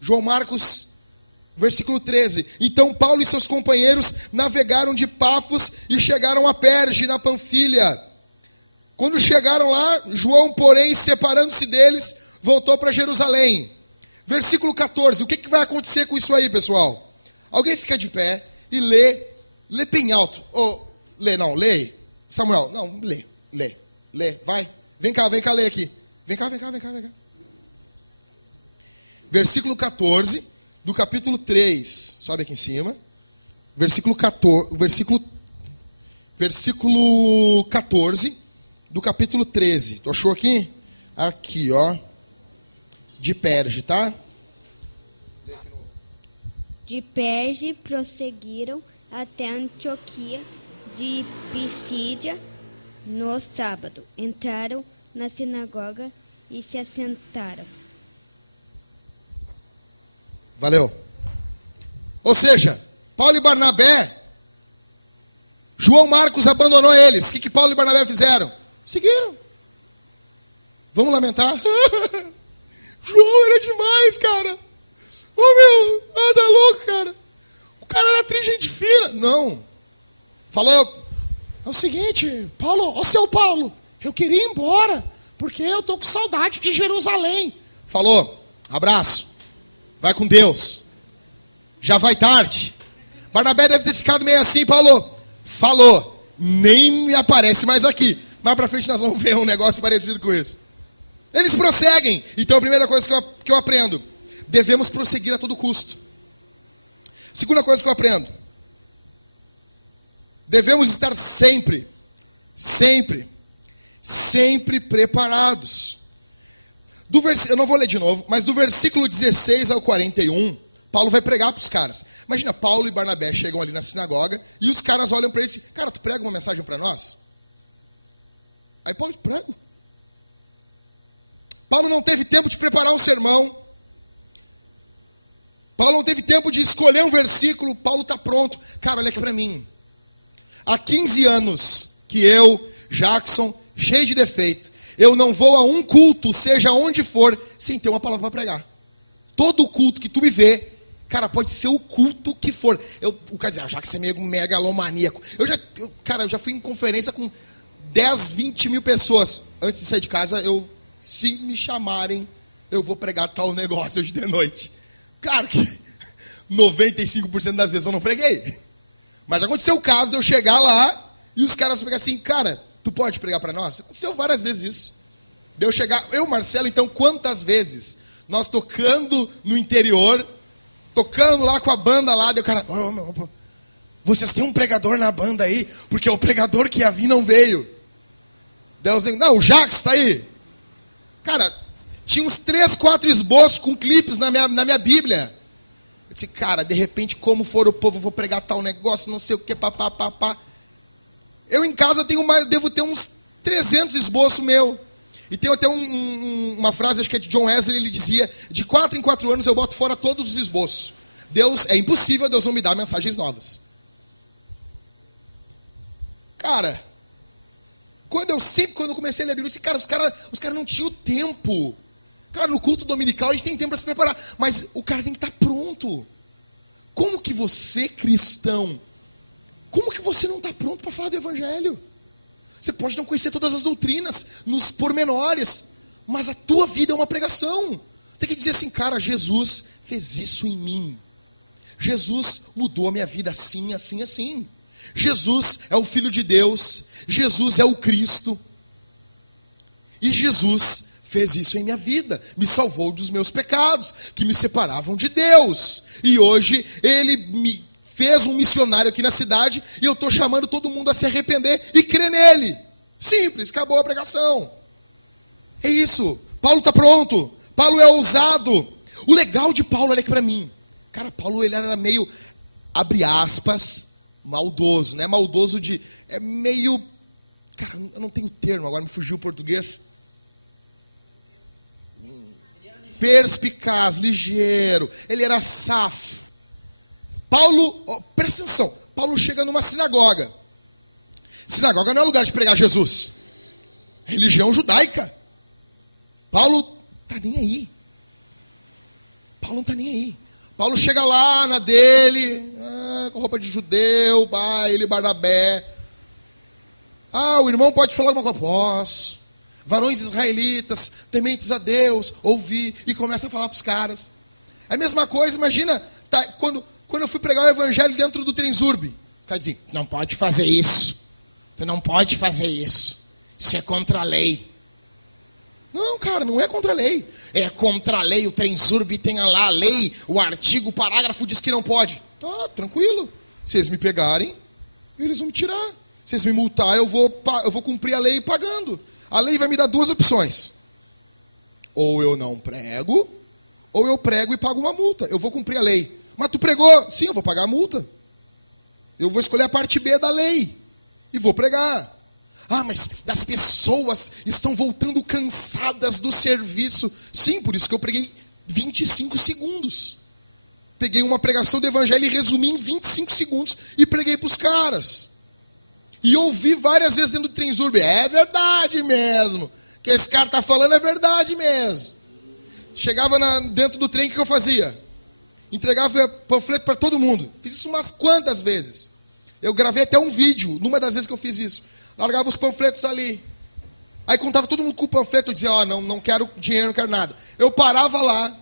João Marcos, versículo 13. Então Paulo e seus companheiros navegaram de Pafos e chegaram a Perge, na Panfilha. Quando chegaram lá, João, porém, separando-se deles, voltou para Jerusalém. Versículo 14. O que vai acontecer com isso aí, pessoal? Alguém fica de pé e lê bem alto. Lê. Samuel, não, lê. Vai. Vem cá, ler aqui. Vem cá. Versículo 14 do capítulo 3. Sobe aqui em cima. Versículo 14 do capítulo 13. Tu achou aqui? Aqui, ó. De Perge, tá? De Perge prosseguiram até Antioquia de Pisídia no sábado. Entraram na sinagoga e se assentaram. Valeu. Ou seja, Paulo e Barnabé, João Marcos abandonou eles. O que Paulo e Barnabé fizeram? Seguiram. Vamos lamentar? João era demais, cara. Tá louco, cara. O cara era gente fina. Não. Falou, é o seguinte, Paulo, seu Paulo, eu queria ir embora, porque eu tô com saudade de Jerusalém. Falou, abraço. Vai com Deus. Já vai tarde. Barnabé deve ter ficado meio assim, Paulo. Falou, nem me aparece mais aqui. Mais pra frente nós vamos ver um negócio parecido com isso. Eles prosseguem. Então a primeira coisa que eu aprendo, devemos prosseguir a todo custo. Segunda coisa que eu aprendo, devemos estar sempre preparados. Eu não vou ler de novo, mas do versículo 16 ao 41, Paulo vai pregar para os caras. Imagina, Paulo e Barnabé chegam ali na sinagoga e os caras olham para ele e dizem, cara, tu prega uma mensagem para nós? Aí Paulo, prego. Paulo não teve tempo de preparar um sermão. Paulo não teve tempo de escolher um versículo. Paulo está pronto. Cara, olha aqui para mim. Há 15 anos que eu, Jackson, cheio de defeito, eu não vou a um culto, seja onde for, sem ter uma palavra para pregar. Todo culto que tu me vê, cara, pode ser o culto que for. O cara diz, já que você é meio megalomaníaco. Eu já fui em conferência com 10, 20 mil pessoas. Antes de sair de casa, se me chamarem, eu vou pregar tal negócio hoje de noite. Claro que 95% das vezes eu não preguei. Mas já aconteceu o caso de eu chegar lá e os caras pegar assim, cara, tu pode pregar para nós? Aconteceu várias vezes isso. De eu chegar, Marcelo, então, quantas vezes nós tocando no interior, tocando lá com a banda lá, daí o cara, vocês têm um pregador na banda aí? Porque o pregador que ia vir não veio. Deus dizendo, não, o Jacques está aí. Cara, tinha uns 3, 4 esboços com clipes na minha Bíblia. Eu disse, cara, de repente, como for o povo, eu vou pregar tal negócio, não sei o que, papapá. Eu em casa devo ter uns 300 esboços meu. E tem até uma frase, acho que é de John Wesley, ele dizia, de 4 em 4 anos eu boto fora todos os esboços. É impossível Deus não me dar mensagens novas. Cara, quando eu comecei a ler a Bíblia, eu disse, cara, os caras não tinham tempo. Cara, no culto dominical a gente tem tempo para se preparar, mas o cara tem que estar pronto. Como que você, cristão, como que você não está pronto para falar do Evangelho? Você pode não conhecer todas as doutrinas, nos pormenores, mas a tua vida é uma pregação. Você tem que dizer assim, cara, Jesus fez isso em mim. Jesus mudou a minha vida assim, assim, assim. Jesus é o Filho de Deus. Jesus é o Cristo. E Jesus fez isso em minha vida. Me salvou dos meus pecados, que me separavam de Deus. E hoje Ele me fez um missionário aqui na cidade e eu estou chamando todo mundo a se arrepender e crer nele. Simples, acabou a pregação. É isso. Paulo está pronto. Paulo é ousado. O legal de Paulo, olha aqui para mim. Cara, Paulo ele era meio, abre aspas, maldoso. Não é maldoso de... É meio... Cara, eu não tenho termo, agora me fugiu o português. Perspicaz, ligeiro. Ele era safo. Paulo, presta atenção, Paulo chega numa sinagoga. Sinagoga não é lugar de pregar Jesus. Religião judaica. Paulo tá nem aí. Paulo não tá nem aí. Paulo chega lá na dele, com roupa de judeu, ele Barnabé. O irmão pode falar alguma coisa? Posso. Varões israelitas, tementes a Deus, ouvi, e começa a falar para os caras. É a mesma coisa, imagina, quando eu fui pregar o evangelho dentro do Trenzurb, os caras diziam, não pode fazer isso. Você não pode fazer isso. Isso é contra a lei. Não, cara, não é contra a lei. É contra a lei, o Trenzurb tem lá a lei, o artigo, o parágrafo diz que não pode. Tá, tranquilo. Se eles me pegarem, eles vão me tirar. Se eles me multar, eu vou cumprir a lei pagando. A lei vai me dar 2 opções. Ou eu não prego, ou eu prego e pago uma multa. Eu vou cumprir a lei. Mas tu pregou? Sim, eu vou pagar a multa. Eu vou escolher a parte B da lei. E vou pregar. Mas as pessoas estão voltando cansadas do serviço. Sim, por isso que eu preguei 25 segundos. Peguei uma pregação do evangelho e resumi em 25 segundos e preguei para os caras. E ouvi várias vezes dentro do Trenzurb. É verdade mesmo. O que esse cara está falando é verdade mesmo. Chegava dentro do trem, o que eu fazia? Entregava panfleto para todo mundo. Fiz isso umas quantas vezes. Eu gravei até um vídeo, numa das vezes que eu fiz isso. Largava os panfletos ali. Aí contava todo mundo com o panfleto. Eu dizia, não quero dinheiro, não quero nada. Eu parava lá.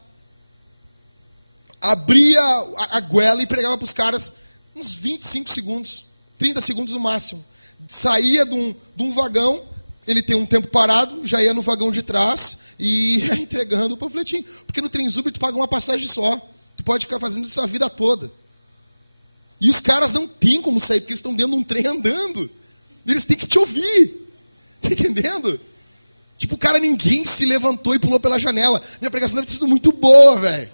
Abria a goela e pregava para os caras uns 25 segundos. 30 segundos no máximo. Saía de um vagão. Ele tem um tempo parado. Já ia no vagão de trás. E ia entregando o panfletinho. Porque no Trenzurb tu paga uma passagem só. Tu pode ficar fazendo isso a vida toda. E os caras não têm como sair, porque eles estão dentro de um trem andando. Eles têm que te ouvir. Tá entendendo? Tipo, cara, ninguém se levantou e pulou pela janela. Minha pregação deve ter sido muito boa, velho.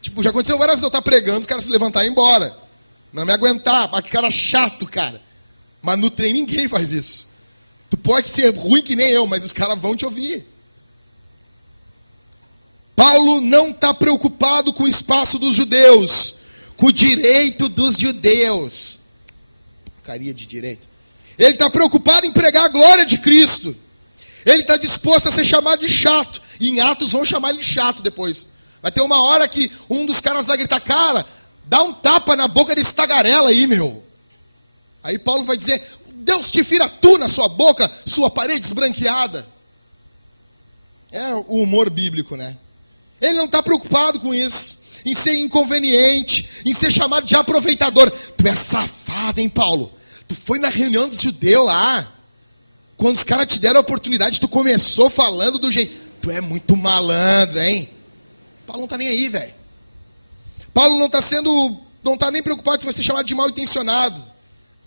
Tipo, já aconteceu várias vezes eu estar pregando, os caras se levantar e ir embora. Não me aguentar. Que cara chato, cara. Mas no trem ninguém faz isso. Tu pode ser ruim que nem eu, mas os caras vão te ouvir. Paulo não está preocupado com o espaço dos judeus, com o direito dos judeus. Porcaria de direito. Ele está preocupado em pregar a glória de Cristo. Ele está disposto a ser chamado de chato. E em Atos vão chamar ele de chato depois. Vai ter uma hora que um dos caras vai gritar, cara, dá um tapa na boca desse tagarela aí, meu. Aí Paulo vai dizer, Deus te fira tu na sua boca, sua parede esbranqueada. É o humor bíblico, né? Ele não está preocupado com isso, em ser inconveniente, em ser chamado de aproveitador. Tu é safado, hein, Paulo? Tu foi na reunião dos judeus lá, quando os caras te deram a oportunidade, tu começou falando do jeito. Tu é muito malandro, hein? Paulo não está nem aí, velho. Paulo não está nem preocupado se vai ser chamado de mal intencionado.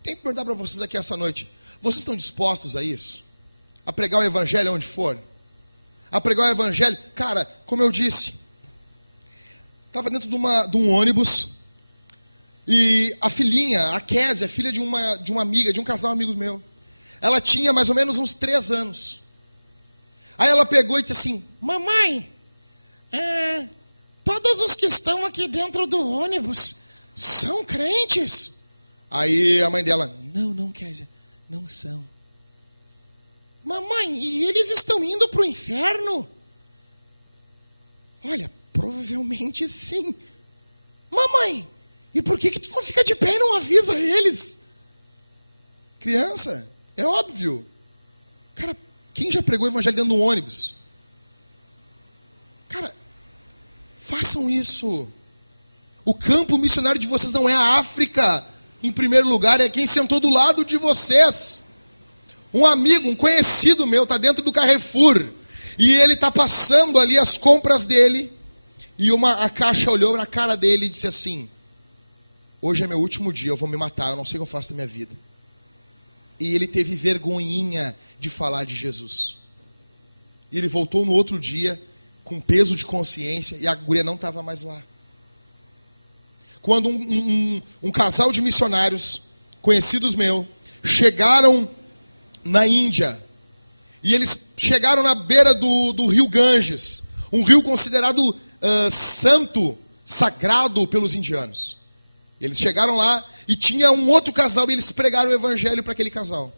Tem que perguntar para vocês aqui essa noite. Vocês estão dispostos a isso? A pregar o evangelho onde for? A pregar o evangelho? Cara, como eu disse, estava dentro de um ônibus e a filhinha, a Késia, filha de uma amiga, de um casal amigo meu, ela tinha mais ou menos uns 3 anos. Aí ela pegou e disse assim, mamãe, todos os que estão aqui dentro do ônibus são crentes? Aí a mãe dela, não, Késia, não são. Mamãe, e eles estão indo para o inferno? Olha, provavelmente sim. Mamãe, e por que tu não fica de pé e não avisa eles? Criança, é óbvio. Cara, quem já pregou o evangelho dentro do ônibus? Cara, façam isso. O campo missionário de vocês não é a África, em primeiro lugar, é quem sentou do lado de vocês. Um amigo, um conhecido meu, está dentro do Carrefour, e ele está passando ali as compras dele, e a caixa olhou na cara dele e disse assim, hoje é meu último dia, eu vou me matar, eu não sei o que eu faço da minha vida. E ele teve vergonhinha de falar de Jesus. E ele voltou no outro dia, com peso de consciência, e a guria não estava mais lá. Quando um casal de missionários, conhecidos meus, chegaram na Índia, e eles chegaram na beira do rio Ganges, um rio considerado santo, sagrado pelos indianos. Eles chegaram lá, e tinha um outro casal, e eles pregaram o evangelho para aquele casal.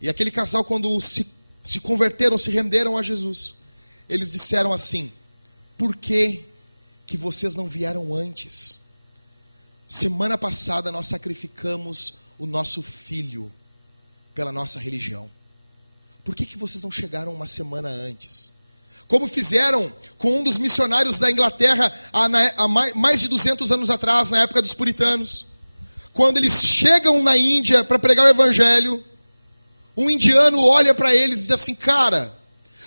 E aquele casal, quando se converteram, se renderam a Jesus, eles disseram assim, por que vocês não vieram antes? Semana passada nós sacrificamos o nosso filho pela nossa religião. Por que vocês não chegaram uma semana antes? Como fizeram com um dos missionários da Inglaterra há mais de 200 anos atrás, na época dos puritanos. Quando eles chegam na Índia para pregar o evangelho, um indiano olha para eles e diz assim, cara,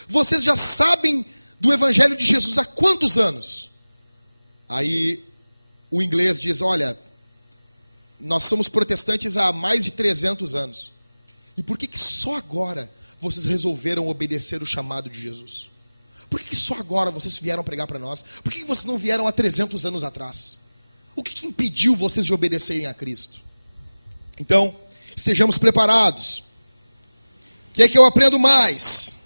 vocês já sabem do evangelho de Jesus há quantos anos? Aí o inglês diz, olha, nós somos protestantes há mais de 300 anos. E por que só agora vocês resolveram obedecer o chamado de Jesus? Por que só agora vocês vieram pregar para nós? Por que vocês não vieram há 300 anos atrás? O que impediu vocês de obedecerem a Cristo? Então, estejamos preparados. O que é que eu aprendo mais?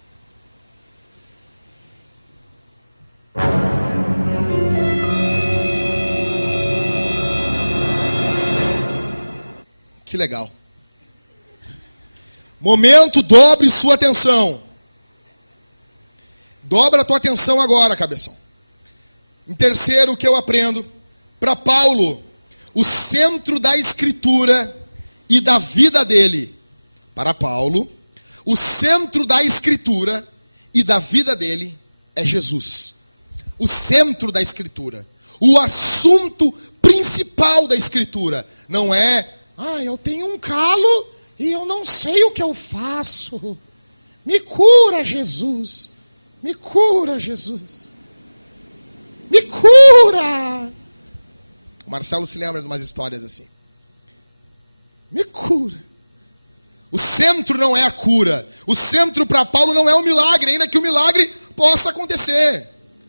Que legal. Momento, dobre sua atenção. Dobra a tua atenção agora, cabeção. Em terceiro, o que eu aprendo? Para Paulo, o centro da escritura e da vida dele. Para Paulo, o centro da escritura e da vida dele é Jesus. O centro da escritura. O assunto principal da escritura. Não é, eu tenho um calo e eu não sei o que eu faço. Me cura, Jesus. Me cura, Jesus. Me cura. O Marcelo se lembra de umas histórias assim. Me cura. O centro não é a cura. O centro para Paulo não é o milagre, ainda que o milagre possa acontecer.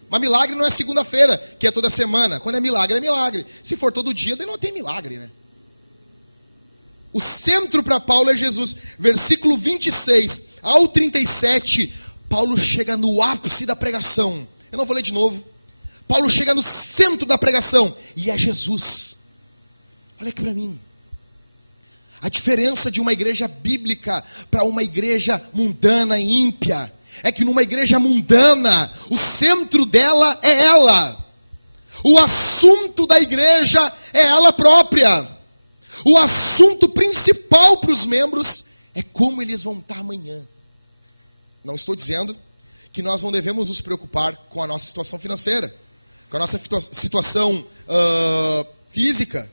Mas milagre não é segunda-feira, que é toda semana. Quando é milagre, é milagre. Se for todo dia, daí não tem milagre, né? O centro para Paulo é Jesus. Versículo 26 ao 37, Paulo chega no ápice da pregação. Eu não vou ler de novo. Paulo chega no centro da pregação e é Jesus. Olha aqui para mim. A diferença de uma igreja bíblica para uma igreja mundana e ímpia é que numa igreja mundana, o centro dela é ela. O assunto da igreja é ela própria. O assunto principal para os membros é como eles vão estar amanhã. Não estou dizendo que nós não devemos nos preocupar com a nossa situação financeira, com a nossa situação física,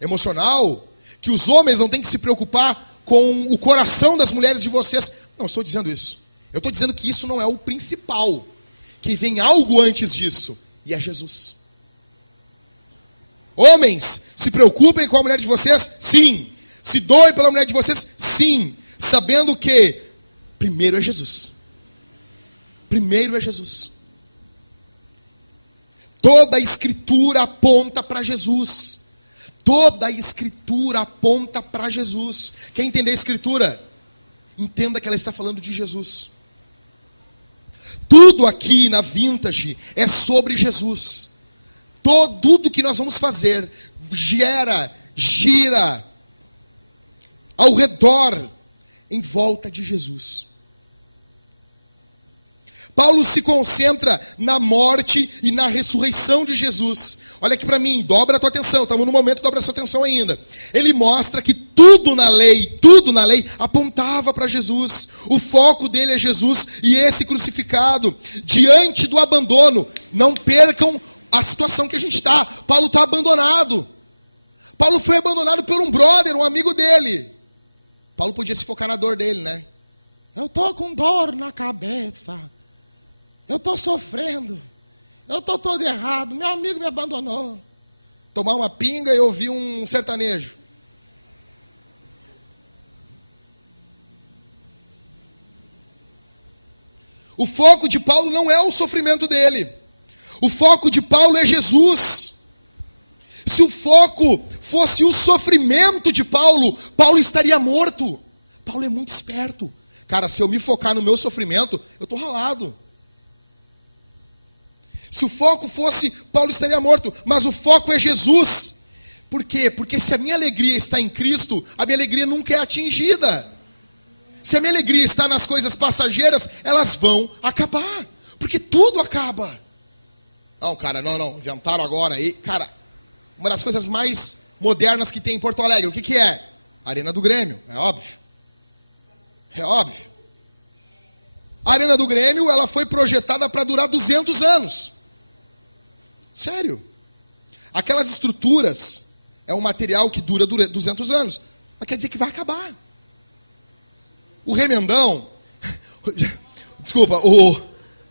emocional, que os homens não têm que se preocupar com o coração das mulheres de vocês. Não estou dizendo isso. Eu estou dizendo que isso não é o principal, que vem algo antes disso, e é Jesus. Homens, se preocupem com a mulher de vocês? Sim. Se doem pela mulher de vocês? Sim. Sabendo que primeiro é Jesus. Primeiro é Jesus. Toda a Escritura aponta para Jesus. Toda a Escritura aponta para Jesus. Quer entender a Escritura? Entenda que ela está falando de Jesus. Tudo aqui na Vintage é sobre Jesus. Tudo que nós vamos fazer gira ao redor, em volta de Jesus. Paulo se concentra na morte e na ressurreição de Jesus. Olha aqui para mim, dobra a tua atenção, estamos no momento, dobra a sua atenção ainda. Ele mostra que tudo na lei apontava para Jesus. O foco dele é Jesus e esse crucificado. Diante do abandono, não percam a situação que a gente está. Paulo está abandonado. Paulo foi abandonado por um brother, um amigo dele. Paulo podia se focar na dor dele, né? Eu estou com dor na cabeça. Eu estou sofrendo. Eu estou todo errado. Meu amigo me abandonou. Tomar uma pinga e ouvir um sertanejo. O foco de Paulo não é o sofrimento dele. O foco de Paulo é Jesus. Se o foco fosse o sofrimento de Paulo, Paulo estaria morto. Paulo é muito esperto. Cara, se eu me focar no meu sofrimento, eu estou ralado. Se o foco fosse, Paulo estaria morto. Mas o foco é Jesus. Por quê? Porque se a minha alegria está em Cristo, a minha alegria nunca é atingida. Se a minha alegria está nas coisas passageiras, elas vão acabar. Porque tudo acaba. Não, cara, não. Inventaram agora aí. Cara, uma das coisas mais modernas que tem em Porto Alegre, o que é? Arena do Grêmio, é óbvio. É óbvio. A Arena do Grêmio, ela foi projetada para durar 200 anos. Sério. Aquelas estruturas é um material que dura 200 anos. Mas quer dizer que vai acabar. O remendão... Desculpa,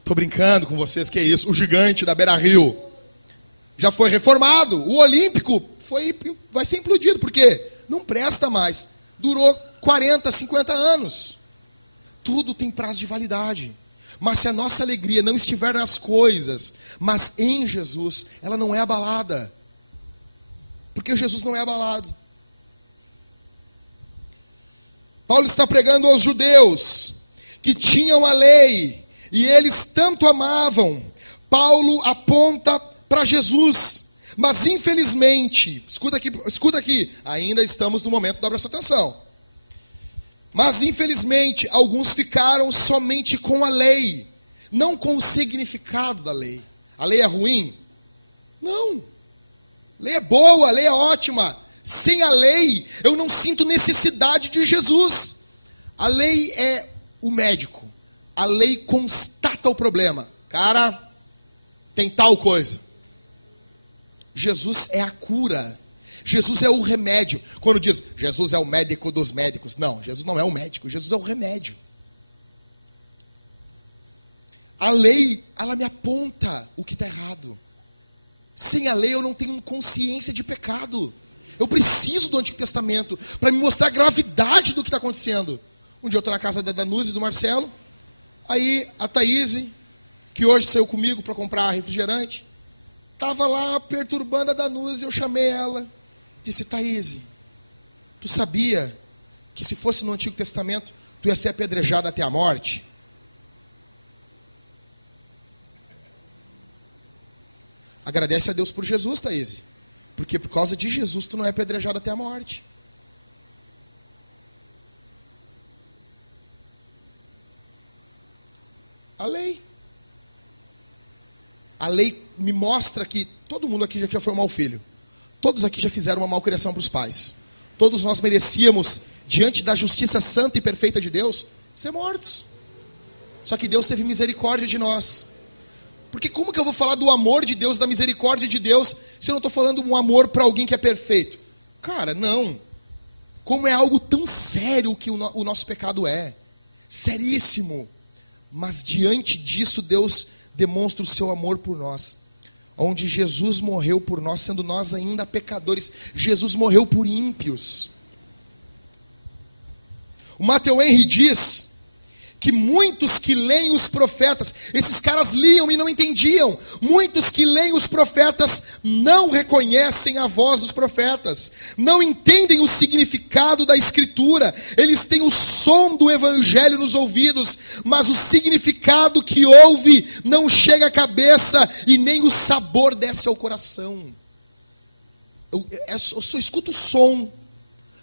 Tô brincando com vocês, que é isso? O gigante da Beira-Rio já foi reformado. O Olímpico vai ser implodido. Por quê? Não presta mais. Durou 40, 50 anos. Tudo tem prazo de validade. Mas se a nossa alegria não estiver nas coisas, mas em Jesus, ela não é abalada. Porque Jesus não é abalado. Paulo está pregando aos judeus que tinham a lei e eles tanto amavam. Paulo aponta para Jesus. Mas infelizmente, escuta aqui, ainda estamos no momento, dobra sua atenção. Mas infelizmente, alguns ficaram somente com a lei, não com o significado da lei. A lei é ruim? Não. A lei é boa, a lei é ótima. Sem a lei, eu não sinto necessidade de Jesus. A lei é o médico. A lei constata o problema. Cara, tem tal coisa. Jesus é a cura. Jesus é o remédio. Quando diz, Jesus é o médico dos médicos. Não, Jesus não é o médico. Jesus é o remédio. A lei, ela me aponta o que está errado. Sem a lei eu não tenho consciência de pecado. Eu preciso do Antigo Testamento para me mostrar a gravidade do que está acontecendo. Um dia eu estou na casa da Danusa e do Marcelo. Aí a Thaís, que hoje saiu comigo para comprar refrigerante, estava lá perturbando a Danusa. Eu chamei ela. Disse, Thaís, tu sabia que se fosse no Antigo Testamento, tu ia ser apedrejado até a morte? Agradece a Deus por Jesus, Thaís. Porque por causa de Jesus, tu não é apedrejado até a morte. A lei. A lei me mostra que todo mundo aqui já foi um mau filho. Todos aqui já fizeram uma malcriação para os pais. Todos nós merecíamos, diante da justiça santa e perfeita de Deus, ser mortos. Só que Deus teve misericórdia de nós. Porque como que eu vou falar do amor de Deus, da misericórdia de Deus, se eu não estou falando um amor para alguém que é perfeito? Cara, não. Como é algo tão sério que o nosso pecado é. Seríssimo. Mas diante disso, Deus demonstra o seu amor por nós. Onde Jesus morreu por nós, sendo nós ainda pecadores. Jesus morreu por ímpios. O Matthew Henry diz que muitos que leem os profetas, esses caras liam e não entendiam. Muitos que leem os profetas não reconhecem a voz dos profetas, não entendem o significado da escritura. Eles têm o som do evangelho nos ouvidos, mas o significado que ouve não chega à cabeça e nem o sabor desce ao coração. Eu só escuto o som,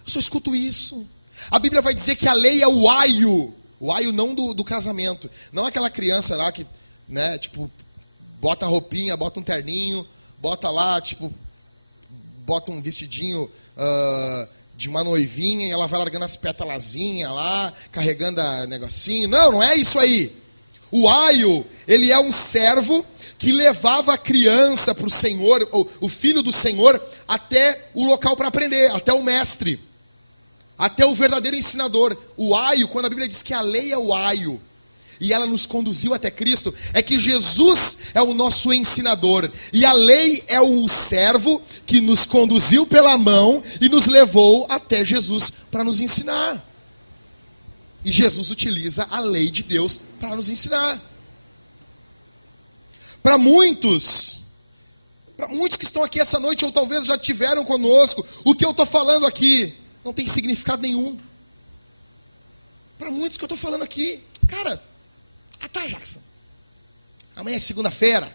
eu só escuto isso. A Bíblia vai dizer que a lei é o aio. O aio não do casamento. Não aquela criança lá que, né, tipo, bota a roupinha, bota um terninho, bota lá, tipo, bota um vestidinho de uma noivinha e ela vai largando as pétalazinhas lá, carregando a negocinho. Não é isso aí. O aio, ele é um servo que levava a criança para o Senhor, o filho do Senhor, até o local para aprender, até o mestre. Até o verdadeiro ensinador. O aio, quando a Bíblia diz que a lei é o aio, e ela nos conduziu até Cristo, é que Jesus é o nosso ensinador. E a lei é o servo que nos conduziu pela mão e nos levou até Jesus para nos ensinar. E Jesus utiliza a lei de Deus para nos ensinar. Para muitos que estão aqui essa noite, ou talvez já tiveram conosco, o que eu estou falando aqui não tem significado nenhum. Para muitos que eu estou falando aqui, cara, tá, Jackson, amanhã é segunda-feira,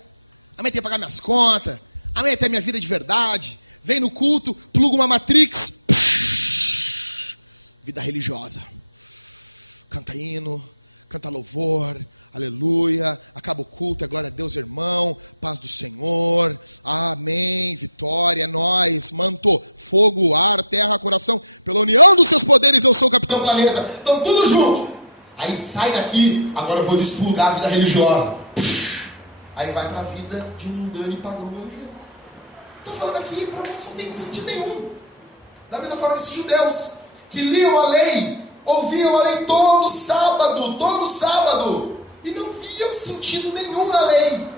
amanhã tem que pagar minhas contas, amanhã tem a minha vida de verdade, vem no culto, pluga uma Matrix, vida religiosa, canta hino, canta louvor, aleluia, acaba o culto, é glória a Deus, irmão, paz do Senhor, amém, vitória, é nóis, manto, fogo, ar, terra, coração, pela união dos seus poderes eu sou o capitão do planeta, então tudo junto. Aí sai daqui, agora eu vou desplugar a vida religiosa, aí vai para a vida de um mundano e pagão do meu jeito. Estou falando aqui, para mim não tem sentido nenhum. Da mesma forma esses judeus que liam a lei, ouviam a lei todo sábado, e não viam sentido nenhum na lei.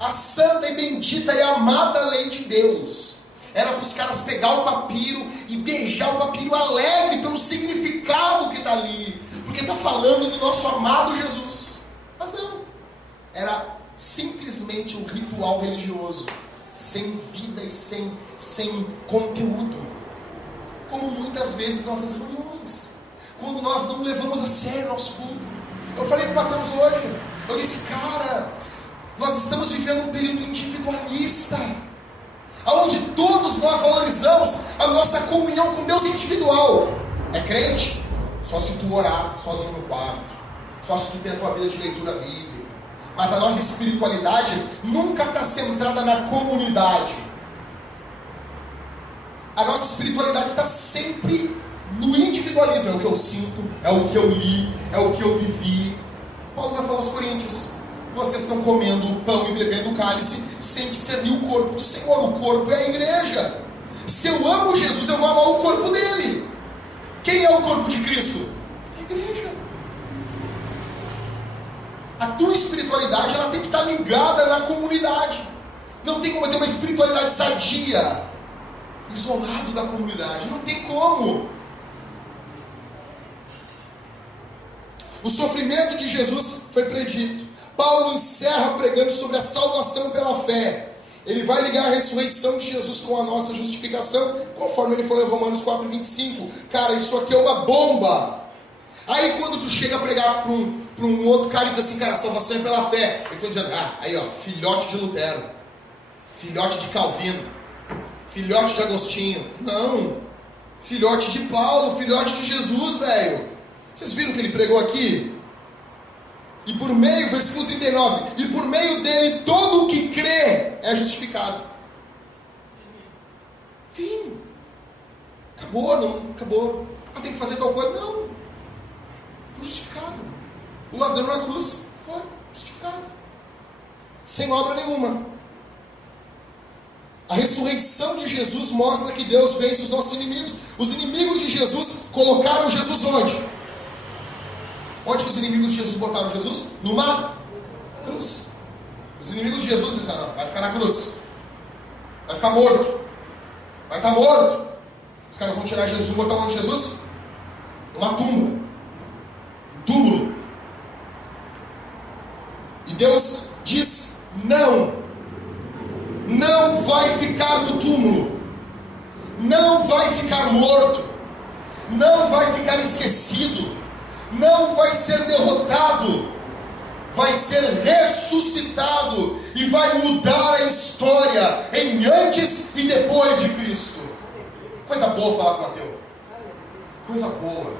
A santa e bendita e amada lei de Deus era para os caras pegar o papiro e beijar o papiro alegre pelo significado que está ali, porque está falando do nosso amado Jesus. Mas não, era simplesmente um ritual religioso, sem vida e sem conteúdo, como muitas vezes nossas reuniões, quando nós não levamos a sério nosso culto. Eu falei com o Mateus hoje, eu disse, cara, nós estamos vivendo um período individualista, onde todos nós valorizamos a nossa comunhão com Deus individual. É crente? Só se tu orar sozinho no quarto, só se tu ter a tua vida de leitura bíblica. Mas a nossa espiritualidade nunca está centrada na comunidade. A nossa espiritualidade está sempre no individualismo. É o que eu sinto, é o que eu li, é o que eu vivi. Paulo vai falar aos Coríntios, vocês estão comendo o pão e bebendo o cálice sem discernir o corpo do Senhor. O corpo é a igreja. Se eu amo Jesus, eu vou amar o corpo dele. Quem é o corpo de Cristo? A igreja. A tua espiritualidade, ela tem que estar ligada na comunidade. Não tem como ter uma espiritualidade sadia isolado da comunidade. Não tem como. O sofrimento de Jesus foi predito. Paulo encerra pregando sobre a salvação pela fé. Ele vai ligar a ressurreição de Jesus com a nossa justificação, conforme ele falou em Romanos 4,25. Cara, isso aqui é uma bomba. Aí quando tu chega a pregar para um outro cara e diz assim, cara, a salvação é pela fé, ele foi dizendo, aí ó, filhote de Lutero, filhote de Calvino, filhote de Agostinho. Não, filhote de Paulo, filhote de Jesus, velho. Vocês viram o que ele pregou aqui? E por meio, versículo 39, e por meio dele todo o que crê é justificado. Fim. Acabou, não acabou. Eu tenho que fazer tal coisa. Não. Foi justificado. O ladrão na cruz foi justificado. Sem obra nenhuma. A ressurreição de Jesus mostra que Deus vence os nossos inimigos. Os inimigos de Jesus colocaram Jesus onde? Onde que os inimigos de Jesus botaram Jesus? Numa cruz. Os inimigos de Jesus disseram, não, vai ficar na cruz. Vai ficar morto. Vai estar morto. Os caras vão tirar Jesus e botar onde Jesus? Numa tumba. Um túmulo. E Deus diz, não. Não vai ficar no túmulo. Não vai ficar morto. Não vai ficar esquecido. Não vai ser derrotado. Vai ser ressuscitado. E vai mudar a história em antes e depois de Cristo. Coisa boa falar com o Mateus. Coisa boa.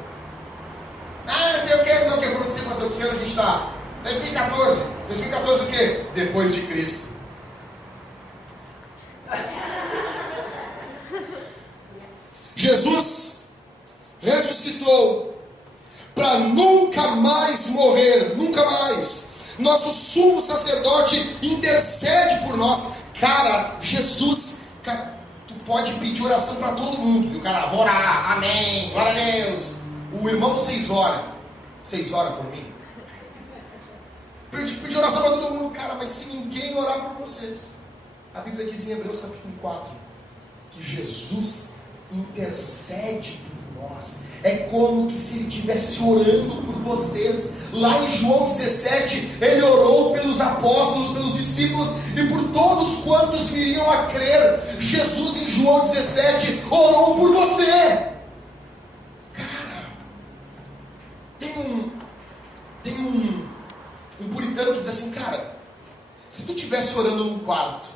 Não sei o que, não sei o que. Por que ano a gente está? 2014. 2014 o que? Depois de Cristo. Jesus ressuscitou para nunca mais morrer, nunca mais. Nosso sumo sacerdote intercede por nós. Cara, Jesus, cara, tu pode pedir oração para todo mundo. E o cara, vou orar, amém, glória a Deus. O irmão 6 horas por mim. Pedir oração para todo mundo, cara, mas se ninguém orar por vocês. A Bíblia diz em Hebreus capítulo 4 que Jesus intercede por nós. É como que se ele estivesse orando por vocês. Lá em João 17, ele orou pelos apóstolos, pelos discípulos e por todos quantos viriam a crer. Jesus em João 17 orou por você. Cara, tem um puritano que diz assim, cara, se tu estivesse orando num quarto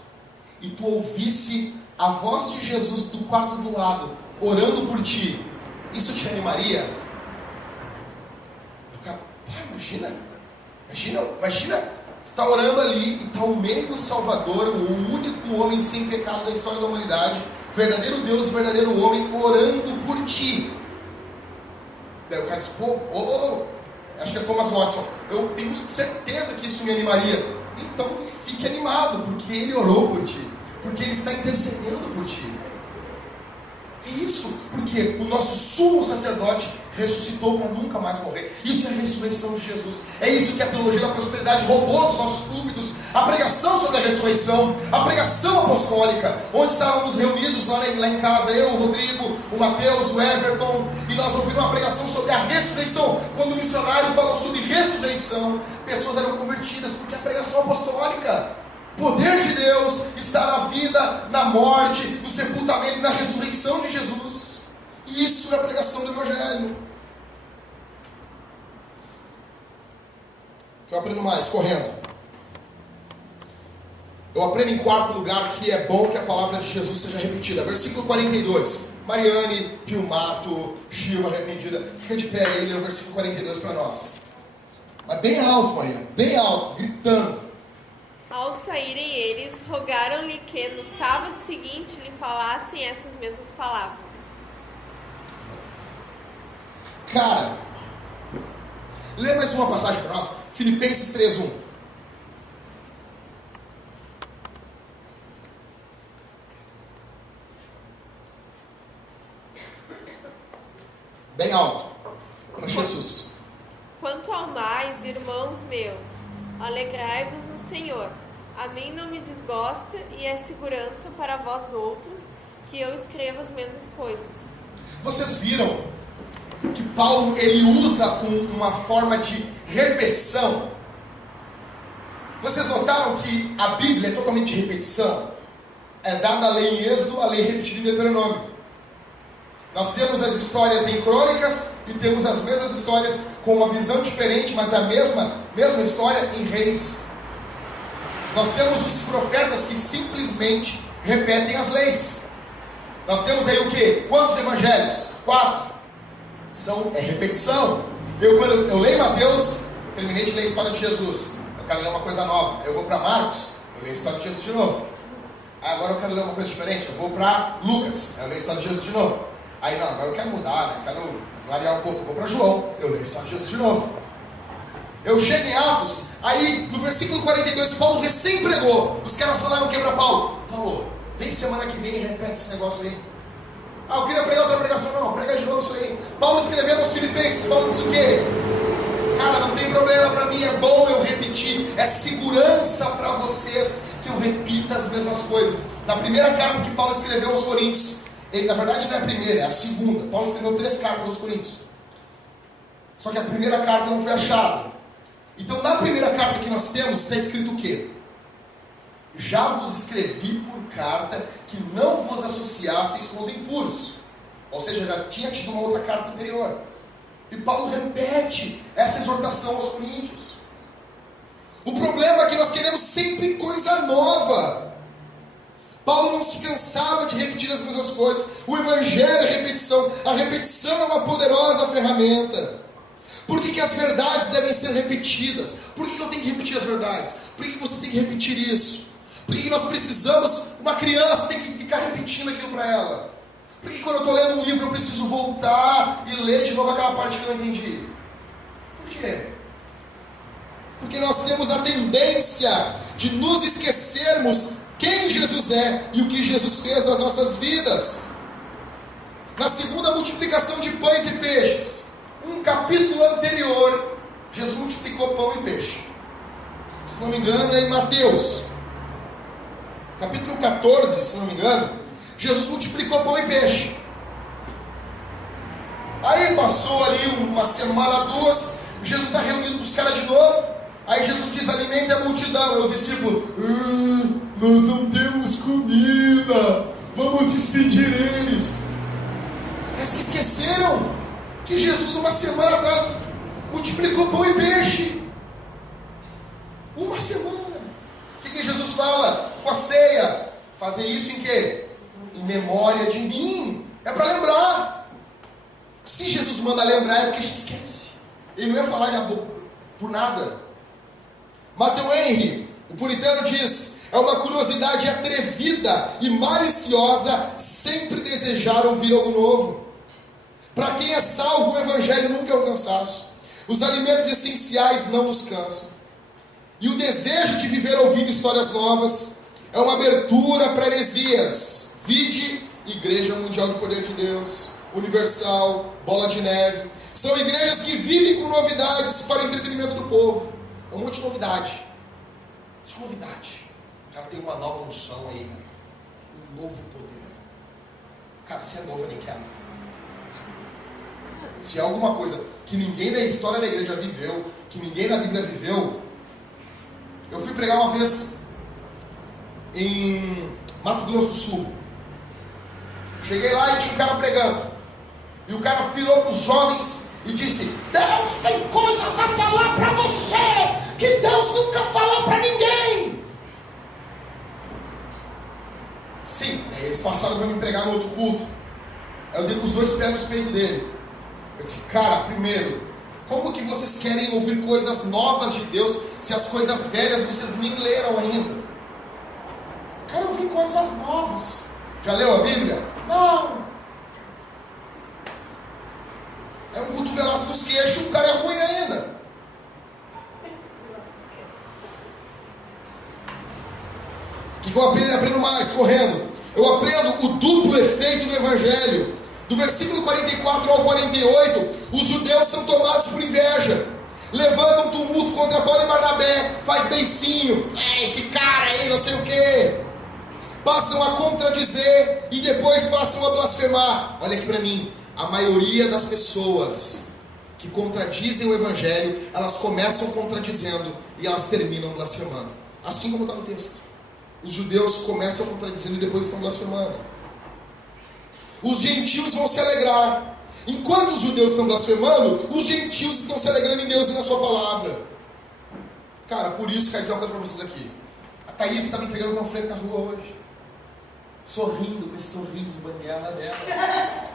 e tu ouvisse a voz de Jesus do quarto do lado, orando por ti, isso te animaria? Eu, cara, imagina, tu está orando ali e está o meio Salvador, o único homem sem pecado da história da humanidade, verdadeiro Deus, verdadeiro homem, orando por ti. Daí o cara diz, acho que é Thomas Watson, eu tenho certeza que isso me animaria. Então fique animado, porque ele orou por ti, porque ele está intercedendo por ti. É isso, porque o nosso sumo sacerdote ressuscitou para nunca mais morrer. Isso é a ressurreição de Jesus. É isso que a teologia da prosperidade roubou dos nossos púlpitos. A pregação sobre a ressurreição, a pregação apostólica, onde estávamos reunidos lá em casa, eu, o Rodrigo, o Mateus, o Everton, e nós ouvimos uma pregação sobre a ressurreição. Quando o missionário falou sobre ressurreição, pessoas eram convertidas, porque a pregação apostólica, o poder de Deus está na vida, na morte, no sepultamento e na ressurreição de Jesus. E isso é a pregação do Evangelho. O que eu aprendo mais? Correndo. Eu aprendo em quarto lugar que é bom que a palavra de Jesus seja repetida. Versículo 42. Mariane, Pilmato, Gil, arrependida. Fica de pé aí e lê o versículo 42 para nós. Mas bem alto, Mariane. Bem alto, gritando. Ao saírem eles, rogaram-lhe que no sábado seguinte lhe falassem essas mesmas palavras. Cara, lê mais uma passagem para nós. Filipenses 3:1. Bem alto. Com Jesus. Quanto ao mais, irmãos meus, alegrai-vos no Senhor. A mim não me desgosta e é segurança para vós outros que eu escrevo as mesmas coisas. Vocês viram que Paulo ele usa uma forma de repetição? Vocês notaram que a Bíblia é totalmente de repetição? É dada a lei em Êxodo, a lei repetida em Deuteronômio. Nós temos as histórias em Crônicas e temos as mesmas histórias com uma visão diferente, mas a mesma história em Reis. Nós temos os profetas que simplesmente repetem as leis. Nós temos aí o quê? Quantos evangelhos? 4. É repetição. Quando eu leio Mateus, terminei de ler a história de Jesus, eu quero ler uma coisa nova. Eu vou para Marcos, eu leio a história de Jesus de novo. Aí agora eu quero ler uma coisa diferente, eu vou para Lucas, eu leio a história de Jesus de novo. Aí não, agora eu quero mudar, né? Quero variar um pouco, eu vou para João, eu leio a história de Jesus de novo. Eu chego em Atos, aí no versículo 42, Paulo recém pregou. Os caras falaram o que para Paulo? Paulo, vem semana que vem e repete esse negócio aí. Ah, eu queria pregar outra pregação, não, prega de novo isso aí. Paulo escrevendo aos Filipenses, Paulo diz o quê? Cara, não tem problema, para mim é bom eu repetir, é segurança para vocês que eu repita as mesmas coisas. Na primeira carta que Paulo escreveu aos Coríntios, na verdade não é a primeira, é a segunda. Paulo escreveu 3 cartas aos Coríntios. Só que a primeira carta não foi achada. Então na primeira carta que nós temos está escrito o quê? Já vos escrevi por carta que não vos associasseis com os impuros. Ou seja, já tinha tido uma outra carta anterior. E Paulo repete essa exortação aos coríntios. O problema é que nós queremos sempre coisa nova. Paulo não se cansava de repetir as mesmas coisas. O evangelho é repetição. A repetição é uma poderosa ferramenta. Por que as verdades devem ser repetidas? Por que eu tenho que repetir as verdades? Por que você tem que repetir isso? Por que nós precisamos, uma criança tem que ficar repetindo aquilo para ela? Por que quando eu estou lendo um livro eu preciso voltar e ler de novo aquela parte que eu não entendi? Por quê? Porque nós temos a tendência de nos esquecermos quem Jesus é e o que Jesus fez nas nossas vidas. Na segunda multiplicação de pães e peixes, um capítulo anterior, Jesus multiplicou pão e peixe. Se não me engano é em Mateus capítulo 14, se não me engano, Jesus multiplicou pão e peixe. Aí passou ali uma semana, 2, Jesus está reunido com os caras de novo. Aí Jesus diz: alimente a multidão. E os discípulos: nós não temos comida, vamos despedir eles. Parece que esqueceram que Jesus uma semana atrás multiplicou pão e peixe. Uma semana. O que Jesus fala com a ceia? Fazer isso em quê? Em memória de mim. É para lembrar. Se Jesus manda lembrar é porque a gente esquece. Ele não ia falar por nada. Matthew Henry, o puritano, diz: é uma curiosidade atrevida e maliciosa sempre desejar ouvir algo novo. Para quem é salvo, o evangelho nunca é um cansaço. Os alimentos essenciais não nos cansam. E o desejo de viver ouvindo histórias novas é uma abertura para heresias. Vide Igreja Mundial do Poder de Deus, Universal, Bola de Neve. São igrejas que vivem com novidades para o entretenimento do povo. É um monte de novidade. De novidade. O cara tem uma nova unção aí, velho. Um novo poder. Cara, se é novo eu nem quero. Se é alguma coisa que ninguém da história da igreja viveu, que ninguém na Bíblia viveu. Eu fui pregar uma vez em Mato Grosso do Sul. Cheguei lá e tinha um cara pregando. E o cara virou para os jovens e disse: Deus tem coisas a falar para você que Deus nunca falou para ninguém. Sim, eles passaram para me pregar no outro culto. Aí eu dei com os 2 pés nos peitos dele. Eu disse: cara, primeiro, como que vocês querem ouvir coisas novas de Deus se as coisas velhas vocês nem leram ainda? Quero ouvir coisas novas. Já leu a Bíblia? Não. É um cotovelaço nos queixos, o cara é ruim ainda. O que eu aprendo mais? Correndo. Eu aprendo o duplo efeito do Evangelho. Do versículo 44 ao 48, os judeus são tomados por inveja. Levantam tumulto contra Paulo e Barnabé. Faz beicinho. Esse cara aí, não sei o quê. Passam a contradizer e depois passam a blasfemar. Olha aqui para mim. A maioria das pessoas que contradizem o Evangelho, elas começam contradizendo e elas terminam blasfemando. Assim como está no texto. Os judeus começam contradizendo e depois estão blasfemando. Os gentios vão se alegrar. Enquanto os judeus estão blasfemando, os gentios estão se alegrando em Deus e na sua palavra. Cara, por isso, quero dizer uma coisa para vocês aqui. A Thaís estava entregando panfleto na rua hoje. Sorrindo com esse sorriso banguela dela.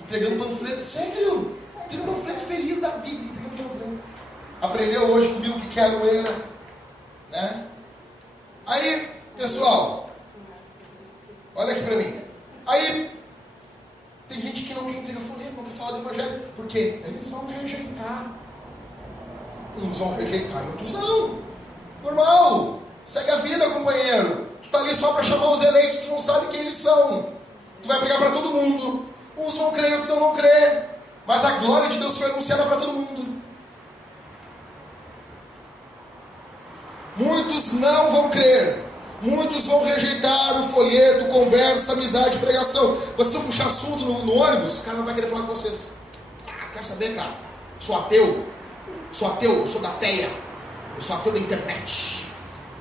Entregando panfleto, sério. Entregando panfleto feliz da vida, entregando panfleto. aprendeu hoje comigo que quero ele, né? Aí, pessoal, olha aqui para mim. Aí, tem gente que não quer entregar folheto quando fala do evangelho, porque eles vão rejeitar. Uns vão rejeitar e outros não. Normal. Segue a vida, companheiro. Tu tá ali só para chamar os eleitos, tu não sabe quem eles são. Tu vai pregar para todo mundo. Uns vão crer, outros não vão crer. Mas a glória de Deus foi anunciada para todo mundo. Muitos não vão crer. Muitos vão rejeitar o folheto, conversa, amizade, pregação. Vocês vão puxar assunto no ônibus, o cara não vai querer falar com vocês. Quero saber, cara. Sou ateu. Eu sou da teia. Eu sou ateu da internet.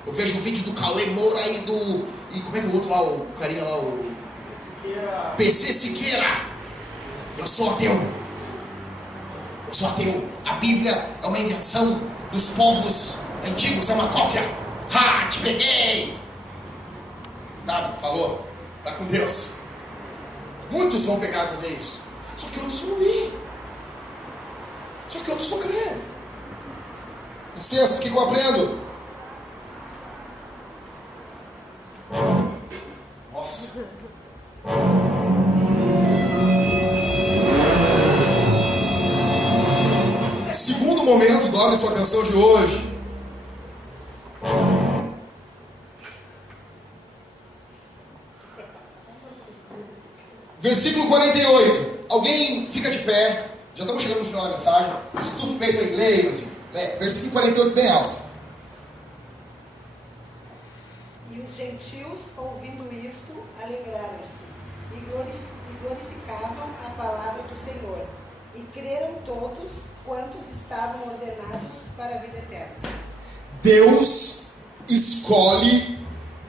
Eu vejo o vídeo do Cauê Moura e do... E como é que é o outro lá, o carinha lá, o... Siqueira. PC Siqueira. Eu sou ateu. A Bíblia é uma invenção dos povos antigos, é uma cópia. Ha, te peguei. Tá, falou. Vai com Deus. Muitos vão pegar e fazer isso. Só que outros vão vir. Só que outros vão crer. Em sexto, o que eu aprendo? Nossa. Segundo momento, dobre sua atenção de hoje. Versículo 48. Alguém fica de pé. Já estamos chegando no final da mensagem. Estufa o peito aí, leia assim. Versículo 48 bem alto. E os gentios, ouvindo isto, alegraram-se e glorificavam a palavra do Senhor. E creram todos quantos estavam ordenados para a vida eterna. Deus escolhe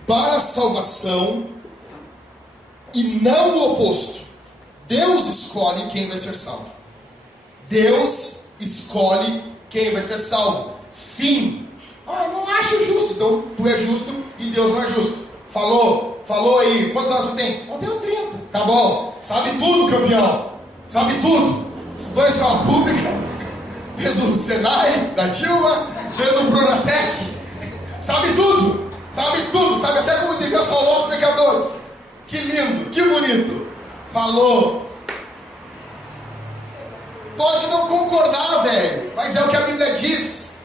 para a salvação e não o oposto. Deus escolhe quem vai ser salvo. Deus escolhe quem vai ser salvo. Fim. Eu não acho justo. Então tu é justo e Deus não é justo. Falou aí. Quantos anos você tem? Eu tenho 30. Tá bom. Sabe tudo, campeão. Sabe tudo. Estudou em escola pública. Fez o Senai da Dilma. Fez o Pronatec. Sabe tudo. Sabe até como devia salvar os pecadores. Que lindo, que bonito. Falou. Pode não concordar, velho, mas é o que a Bíblia diz.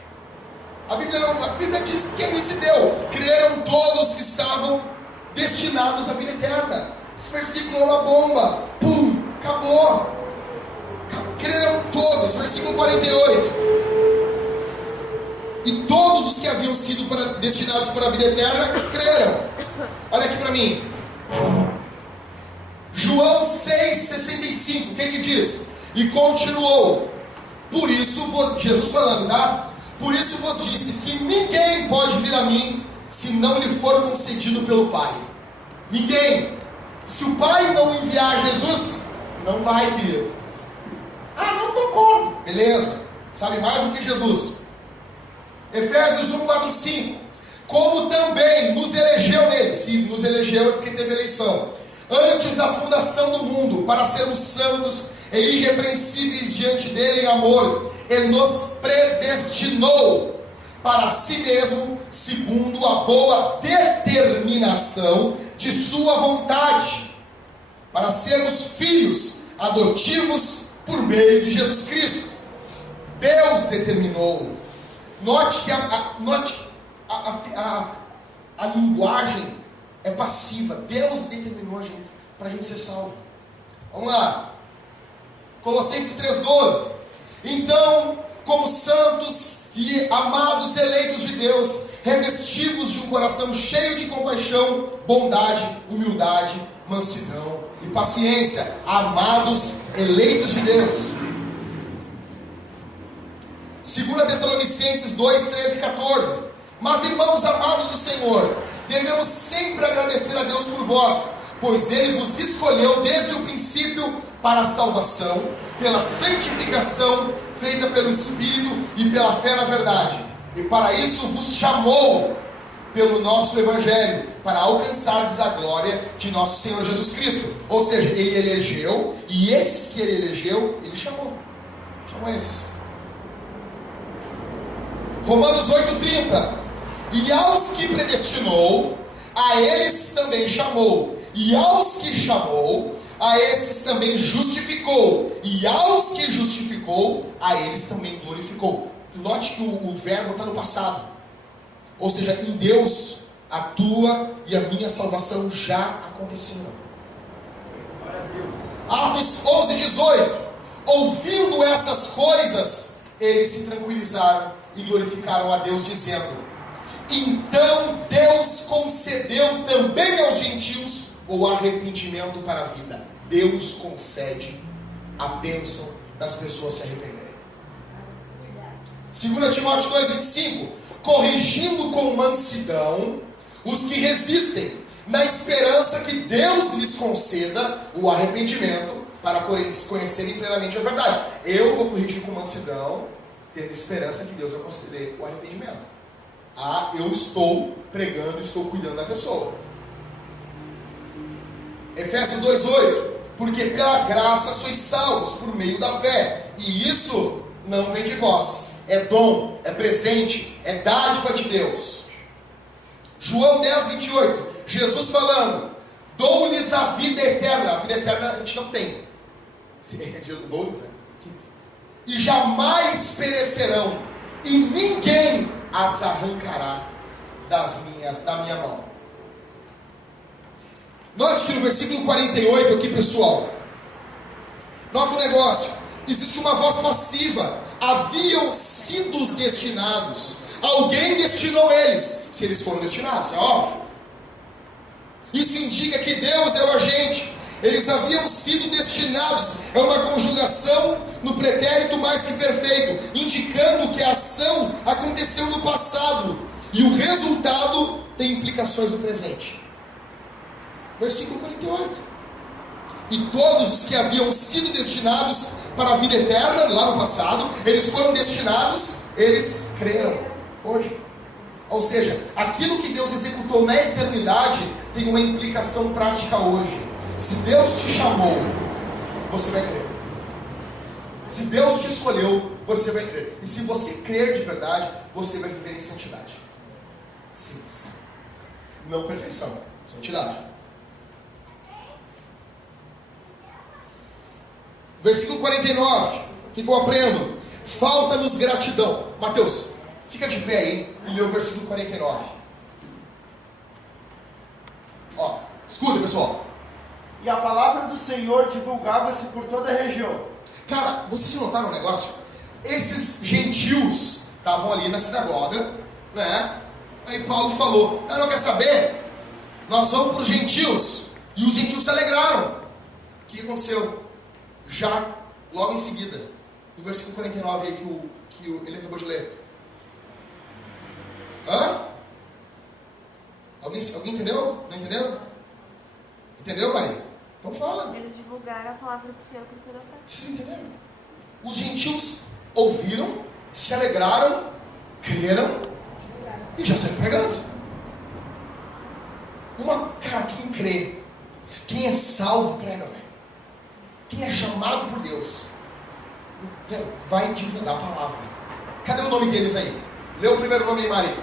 A Bíblia diz quem se deu. Creram todos que estavam destinados à vida eterna. Esse versículo é uma bomba. Pum, acabou. Creram todos. Versículo 48. E todos os que haviam sido destinados para a vida eterna creram. Olha aqui para mim. João 6,65. O que diz? E continuou. Por isso Jesus falando, tá? Por isso vos disse que ninguém pode vir a mim se não lhe for concedido pelo Pai. Ninguém. Se o Pai não enviar Jesus, não vai, querido. Não concordo. Beleza. Sabe mais do que Jesus. Efésios 1, 4, 5. Como também nos elegeu nele. Se nos elegeu é porque teve eleição. Antes da fundação do mundo, para sermos santos e irrepreensíveis diante dele em amor, ele nos predestinou para si mesmo, segundo a boa determinação de sua vontade, para sermos filhos adotivos por meio de Jesus Cristo. Deus determinou. Note que a linguagem é passiva. Deus determinou para a gente ser salvo. Vamos lá. Colossenses 3,12. Então, como santos e amados eleitos de Deus, revestivos de um coração cheio de compaixão, bondade, humildade, mansidão e paciência. Amados eleitos de Deus. 2 Tessalonicenses 2, 13 e 14. Mas, irmãos amados do Senhor, devemos sempre agradecer a Deus por vós, pois Ele vos escolheu desde o princípio para a salvação, pela santificação feita pelo Espírito e pela fé na verdade. E para isso vos chamou pelo nosso Evangelho, para alcançardes a glória de nosso Senhor Jesus Cristo. Ou seja, Ele elegeu, e esses que Ele elegeu, Ele chamou. Chamou esses. Romanos 8,30. E aos que predestinou, a eles também chamou. E aos que chamou, a esses também justificou. E aos que justificou, a eles também glorificou. Note que o verbo está no passado. Ou seja, em Deus, a tua e a minha salvação já aconteceram. Atos 11:18. Ouvindo essas coisas, eles se tranquilizaram e glorificaram a Deus, dizendo: então Deus concedeu também aos gentios o arrependimento para a vida. Deus concede a bênção das pessoas se arrependerem. 2 Timóteo 2,25. Corrigindo com mansidão os que resistem, na esperança que Deus lhes conceda o arrependimento para conhecerem plenamente a verdade. Eu vou corrigir com mansidão, tendo esperança que Deus vai conceder o arrependimento. Eu estou pregando, estou cuidando da pessoa. Efésios 2,8. Porque pela graça sois salvos por meio da fé, e isso não vem de vós, é dom, é presente, é dádiva de Deus. João 10:28. Jesus falando: dou-lhes a vida eterna. A vida eterna a gente não tem. Dou-lhes, simples. E jamais perecerão, e ninguém as arrancará da minha mão. Note que no versículo 48 aqui, pessoal, nota um negócio. Existe uma voz passiva. Haviam sido destinados. Alguém destinou eles. Se eles foram destinados, é óbvio. Isso indica que Deus é o agente. Eles haviam sido destinados. É uma conjugação no pretérito mais que perfeito, indicando que a ação aconteceu no passado e o resultado tem implicações no presente. Versículo 48. E todos os que haviam sido destinados para a vida eterna, lá no passado, eles foram destinados, eles creram hoje. Ou seja, aquilo que Deus executou na eternidade tem uma implicação prática hoje. Se Deus te chamou, você vai crer. Se Deus te escolheu, você vai crer. E se você crer de verdade, você vai viver em santidade. Simples. Não perfeição, santidade. Versículo 49, o que eu aprendo? Falta-nos gratidão. Mateus, fica de pé aí e lê o versículo 49. Ó, escuta, pessoal. E a palavra do Senhor divulgava-se por toda a região. Cara, vocês notaram um negócio? Esses gentios estavam ali na sinagoga, né? Aí Paulo falou: não quer saber? Nós vamos para os gentios. E os gentios se alegraram. O que aconteceu? Já, logo em seguida, no versículo 49 aí que ele acabou de ler. Alguém entendeu? Não entendeu? Entendeu, Maria? Então fala. Eles divulgaram a palavra do Senhor por toda parte. Vocês entenderam? Os gentios ouviram, se alegraram, creram e já saíram pregando. Cara, quem crê, quem é salvo, prega, velho. Quem é chamado por Deus, velho, vai divulgar a palavra. Cadê o nome deles aí? Lê o primeiro nome aí, Maria.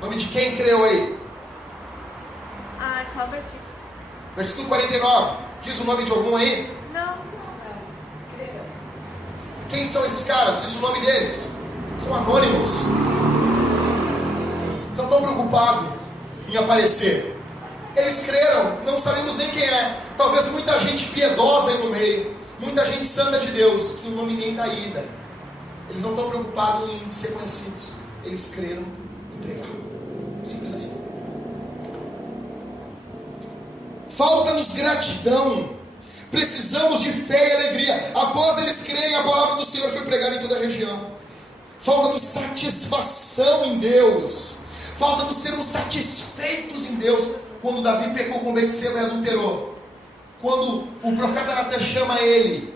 Nome de quem creu aí? Qual versículo? Versículo 49. Diz o nome de algum aí? Não. Creram. Quem são esses caras? Diz o nome deles. São anônimos. São tão preocupados em aparecer. Eles creram, não sabemos nem quem é. Talvez muita gente piedosa aí no meio, muita gente santa de Deus, que o nome nem está aí, velho. Eles não estão preocupados em ser conhecidos. Eles creram em pregar. Simples assim. Falta-nos gratidão. Precisamos de fé e alegria. Após eles crerem, a palavra do Senhor foi pregada em toda a região. Falta-nos satisfação em Deus. Falta-nos sermos satisfeitos em Deus. Quando Davi pecou com Betseba e adulterou, quando o profeta Natan chama ele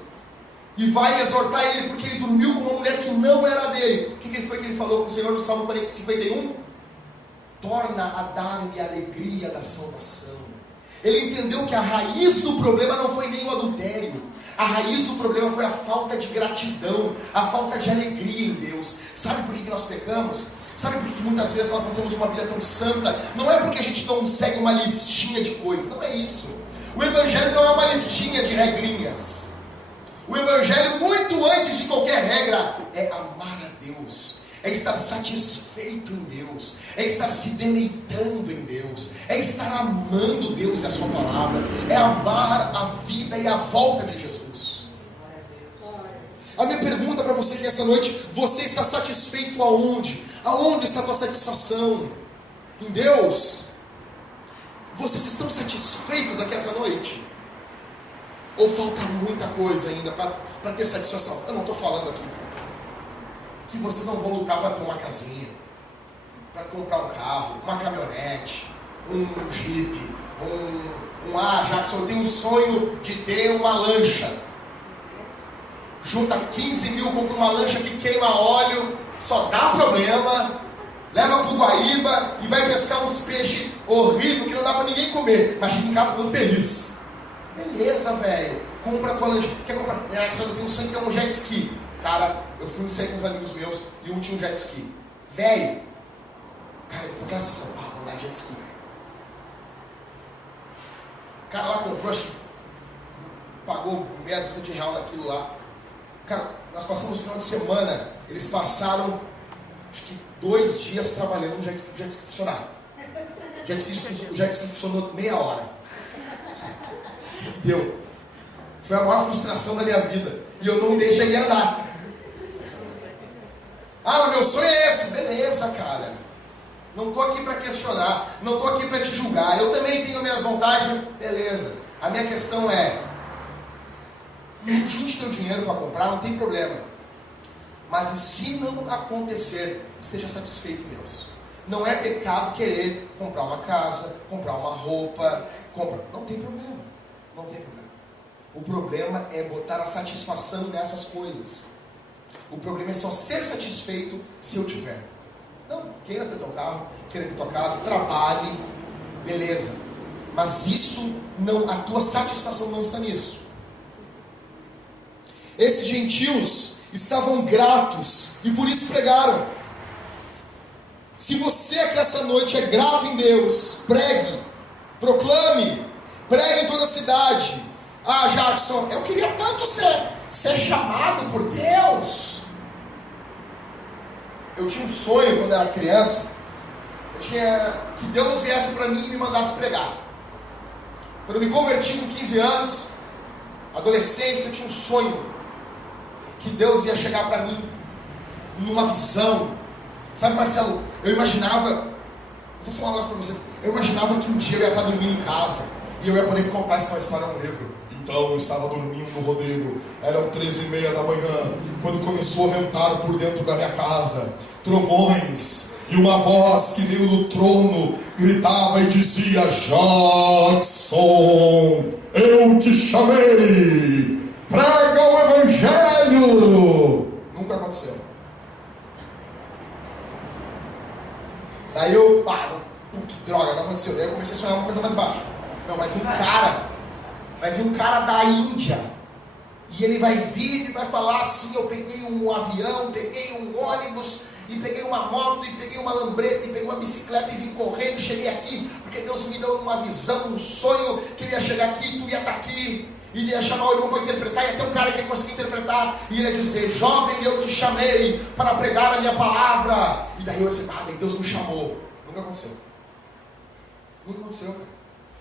e vai exortar ele porque ele dormiu com uma mulher que não era dele, o que foi que ele falou com o Senhor no Salmo 51? Torna a dar-me a alegria da salvação Ele entendeu que a raiz do problema não foi nem o adultério. A raiz do problema foi a falta de gratidão, a falta de alegria em Deus. Sabe por que nós pecamos? Sabe por que muitas vezes nós não temos uma vida tão santa? Não é porque a gente não segue uma listinha de coisas, não é isso. O Evangelho não é uma listinha de regrinhas. O Evangelho, muito antes de qualquer regra, é amar a Deus, é estar satisfeito em Deus, é estar se deleitando em Deus, é estar amando Deus e a sua palavra, é amar a vida e a volta de Jesus. A minha pergunta para você aqui essa noite: você está satisfeito aonde? Aonde está a tua satisfação? Em Deus? Vocês estão satisfeitos aqui essa noite? Ou falta muita coisa ainda para ter satisfação? Eu não estou falando aqui, cara, que vocês não vão lutar para ter uma casinha, para comprar um carro, uma caminhonete, um Jeep, Jackson, eu tenho um sonho de ter uma lancha. Junta 15 mil, compra uma lancha que queima óleo, só dá problema, leva pro Guaíba e vai pescar uns peixes horríveis que não dá para ninguém comer, mas chega em casa todo feliz. Beleza, velho, compra a tua lancha. Quer comprar? Eu tenho um sonho de ter um jet ski. Cara, eu fui sair com uns amigos meus e um tinha um jet ski. Velho, cara, eu fui aquela sensação, vou andar de jet ski. O cara lá comprou, acho que pagou meia dúzia de real naquilo lá. Cara, nós passamos o final de semana, eles passaram, acho que 2 dias trabalhando no jet ski funcionar. O jet ski funcionou meia hora. Deu. Foi a maior frustração da minha vida. E eu não deixei ele andar. Ah, mas meu sonho é esse. Beleza, cara. Não estou aqui para questionar. Não estou aqui para te julgar. Eu também tenho minhas vantagens. Beleza. A minha questão é: junte teu dinheiro para comprar, não tem problema. Mas se não acontecer, esteja satisfeito em Deus. Não é pecado querer comprar uma casa, comprar uma roupa. Não tem problema. Não tem problema. O problema é botar a satisfação nessas coisas. O problema é só ser satisfeito se eu tiver. Não, queira ter teu carro, queira ter tua casa, trabalhe, beleza. Mas isso não, a tua satisfação não está nisso. Esses gentios estavam gratos e por isso pregaram. Se você aqui essa noite é grato em Deus, pregue, proclame, pregue em toda a cidade. Ah, Jackson, eu queria tanto ser chamado por Deus. Eu tinha um sonho quando eu era criança. Que Deus viesse para mim e me mandasse pregar. Quando eu me converti com 15 anos, adolescência, eu tinha um sonho que Deus ia chegar para mim numa visão. Sabe, Marcelo, eu imaginava, eu vou falar um negócio para vocês, eu imaginava que um dia eu ia estar dormindo em casa e eu ia poder te contar essa história num livro. Então eu estava dormindo, Rodrigo, eram 13h30 da manhã, quando começou a ventar por dentro da minha casa, trovões, e uma voz que veio do trono gritava e dizia: Jackson, eu te chamei, prega o Evangelho. Nunca aconteceu. Daí eu, que droga, não aconteceu. Daí eu comecei a sonhar uma coisa mais baixa. Não, vai vir um cara da Índia, e ele vai vir e vai falar assim: eu peguei um avião, peguei um ônibus, e peguei uma moto, e peguei uma lambreta, e peguei uma bicicleta, e vim correndo, e cheguei aqui, porque Deus me deu uma visão, um sonho, que ele ia chegar aqui, tu ia estar aqui, e ele ia chamar o irmão para interpretar, e até o cara que ia conseguir interpretar, e ele ia dizer: jovem, eu te chamei para pregar a minha palavra. E daí eu ia dizer: daí Deus me chamou. Nunca aconteceu. Nunca aconteceu.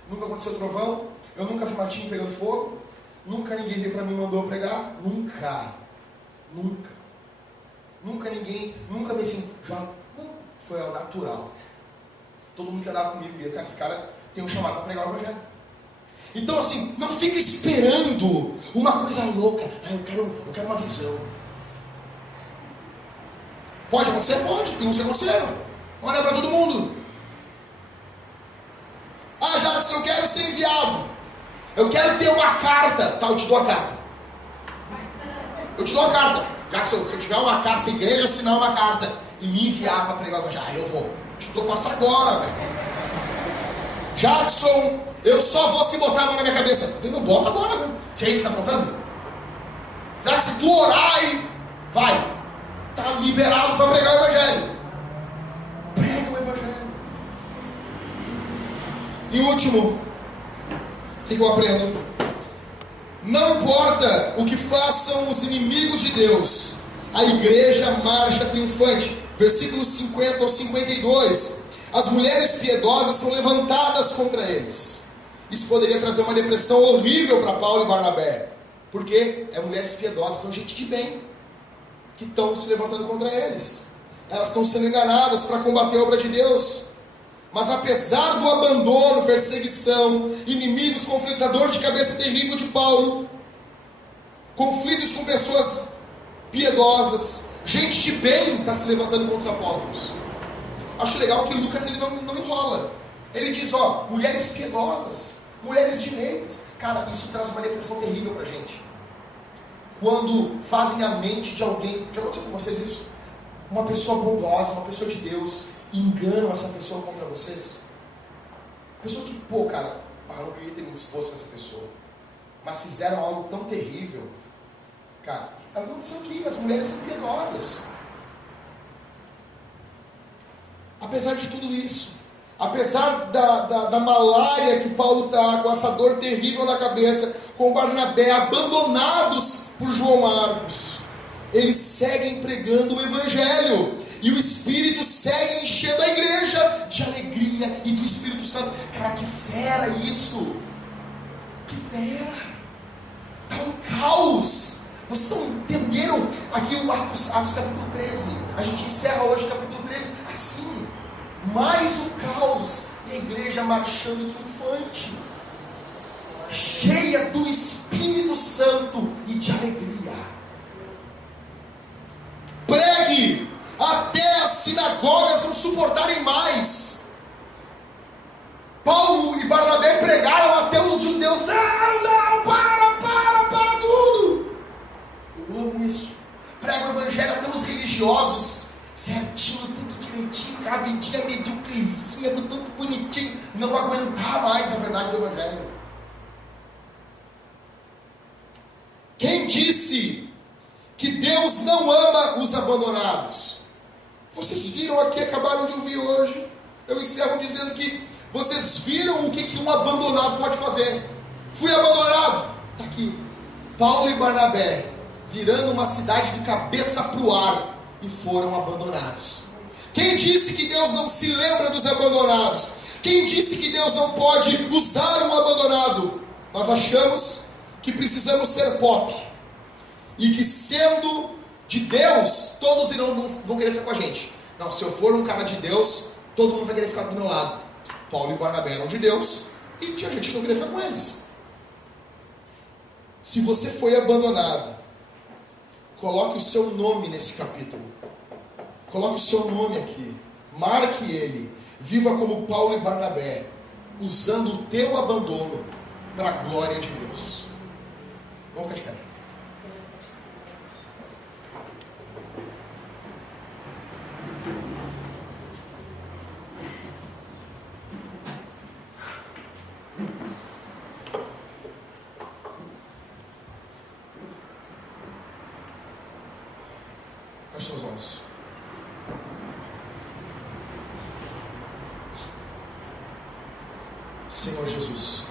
Nunca aconteceu trovão. Eu nunca vi matinho pegando fogo. Nunca ninguém veio para mim e mandou eu pregar. Nunca. Nunca ninguém, nunca me assim, não, foi ao natural. Todo mundo que andava comigo via: cara, esse cara tem um chamado para pregar o Evangelho. Então assim, não fica esperando uma coisa louca. Eu quero uma visão. Pode acontecer? Pode, tem uns que aconteceram. Não é para todo mundo. Ah, Jackson, eu quero ser enviado. Eu quero ter uma carta. Tá, eu te dou a carta. Eu te dou a carta. Jackson, se eu tiver uma carta, se a igreja assinar uma carta e me enviar para pregar o Evangelho, eu vou. Eu faço agora, velho. Jackson, Eu só vou se botar a mão na minha cabeça. Não bota agora, né? Se é isso que está faltando. Será que se tu orar aí, vai, está liberado para pregar o Evangelho? Prega o Evangelho. E o último, o que eu aprendo? Não importa o que façam os inimigos de Deus, a igreja marcha triunfante. Versículos 50 ao 52. As mulheres piedosas são levantadas contra eles. Isso poderia trazer uma depressão horrível para Paulo e Barnabé. Porque mulheres piedosas, são gente de bem, que estão se levantando contra eles. Elas estão sendo enganadas para combater a obra de Deus. Mas apesar do abandono, perseguição, inimigos, conflitos, a dor de cabeça terrível de Paulo, conflitos com pessoas piedosas, gente de bem está se levantando contra os apóstolos. Acho legal que Lucas ele não enrola. Ele diz, mulheres piedosas, mulheres de bem. Cara, isso traz uma depressão terrível para a gente. Quando fazem a mente de alguém, já aconteceu com vocês isso? Uma pessoa bondosa, uma pessoa de Deus, enganam essa pessoa contra vocês. Pessoa que, eu não queria ter me exposto com essa pessoa, mas fizeram algo tão terrível. Cara, aconteceu aqui, as mulheres são piedosas. Apesar de tudo isso, apesar da malária que Paulo está, com essa dor terrível na cabeça, com Barnabé, abandonados por João Marcos, eles seguem pregando o Evangelho, e o Espírito segue enchendo a igreja de alegria e do Espírito Santo. Cara, que fera isso! Que fera! Está um caos! Vocês estão entendendo aqui o Atos capítulo 13? A gente encerra hoje o capítulo 13 assim. Mais o caos e a igreja marchando triunfante, cheia do Espírito Santo e de alegria. Pregue até as sinagogas não suportarem mais. Paulo e Barnabé pregaram até os judeus. Não, para tudo. Eu amo isso. Prega o Evangelho até os religiosos, certinho, tudo direitinho, aquela vidinha mediocrezinha, tudo bonitinho, não aguentar mais a verdade do Evangelho. Quem disse que Deus não ama os abandonados? Vocês viram aqui, acabaram de ouvir hoje. Eu encerro dizendo que vocês viram o que um abandonado pode fazer. Fui abandonado. Está aqui. Paulo e Barnabé virando uma cidade de cabeça para o ar e foram abandonados. Quem disse que Deus não se lembra dos abandonados? Quem disse que Deus não pode usar um abandonado? Nós achamos que precisamos ser pop e que, sendo de Deus, todos vão querer ficar com a gente. Não, se eu for um cara de Deus, todo mundo vai querer ficar do meu lado. Paulo e Barnabé eram de Deus e tinha gente que não queria ficar com eles. Se você foi abandonado, coloque o seu nome nesse capítulo. Coloque o seu nome aqui. Marque ele. Viva como Paulo e Barnabé, usando o teu abandono para a glória de Deus. Vamos ficar de pé. Feche seus olhos. Senhor Jesus,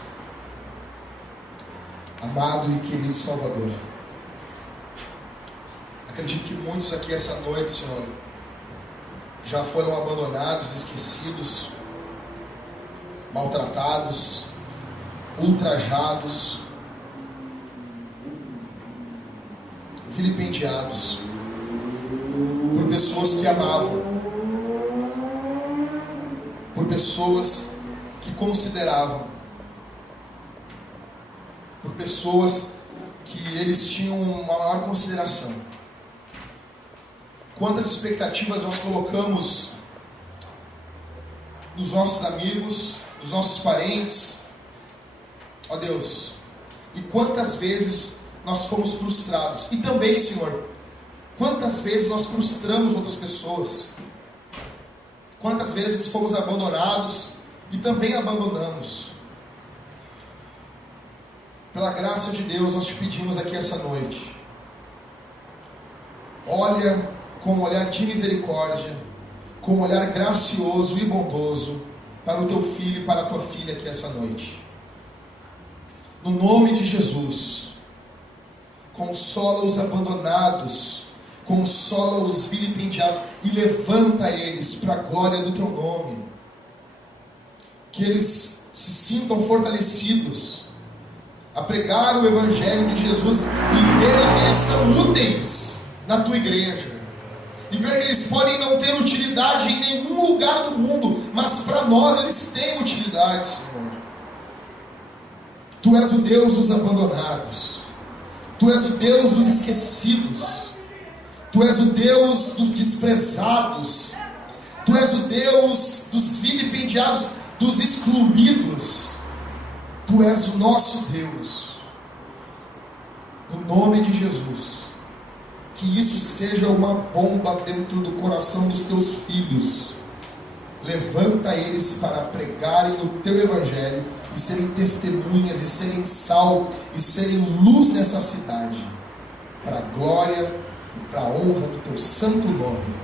amado e querido Salvador, acredito que muitos aqui essa noite, Senhor, já foram abandonados, esquecidos, maltratados, ultrajados, vilipendiados por pessoas que amavam, por pessoas que consideravam, por pessoas que eles tinham uma maior consideração. Quantas expectativas nós colocamos nos nossos amigos, nos nossos parentes, ó Deus, e quantas vezes nós fomos frustrados. E também, Senhor, quantas vezes nós frustramos outras pessoas, quantas vezes fomos abandonados e também abandonamos. pela graça de Deus, nós te pedimos aqui essa noite. Olha com um olhar de misericórdia, com um olhar gracioso e bondoso para o teu filho e para a tua filha aqui essa noite. No nome de Jesus, consola os abandonados, consola os vilipendiados e levanta eles para a glória do teu nome. Que eles se sintam fortalecidos a pregar o Evangelho de Jesus e verem que eles são úteis na tua igreja. E ver que eles podem não ter utilidade em nenhum lugar do mundo, mas para nós eles têm utilidade, Senhor. Tu és o Deus dos abandonados. Tu és o Deus dos esquecidos. Tu és o Deus dos desprezados. Tu és o Deus dos vilipendiados, dos excluídos. Tu és o nosso Deus. No nome de Jesus, que isso seja uma bomba dentro do coração dos teus filhos. Levanta eles para pregarem o teu Evangelho e serem testemunhas, e serem sal, e serem luz nessa cidade, para a glória e para a honra do teu santo nome,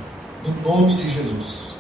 no nome de Jesus.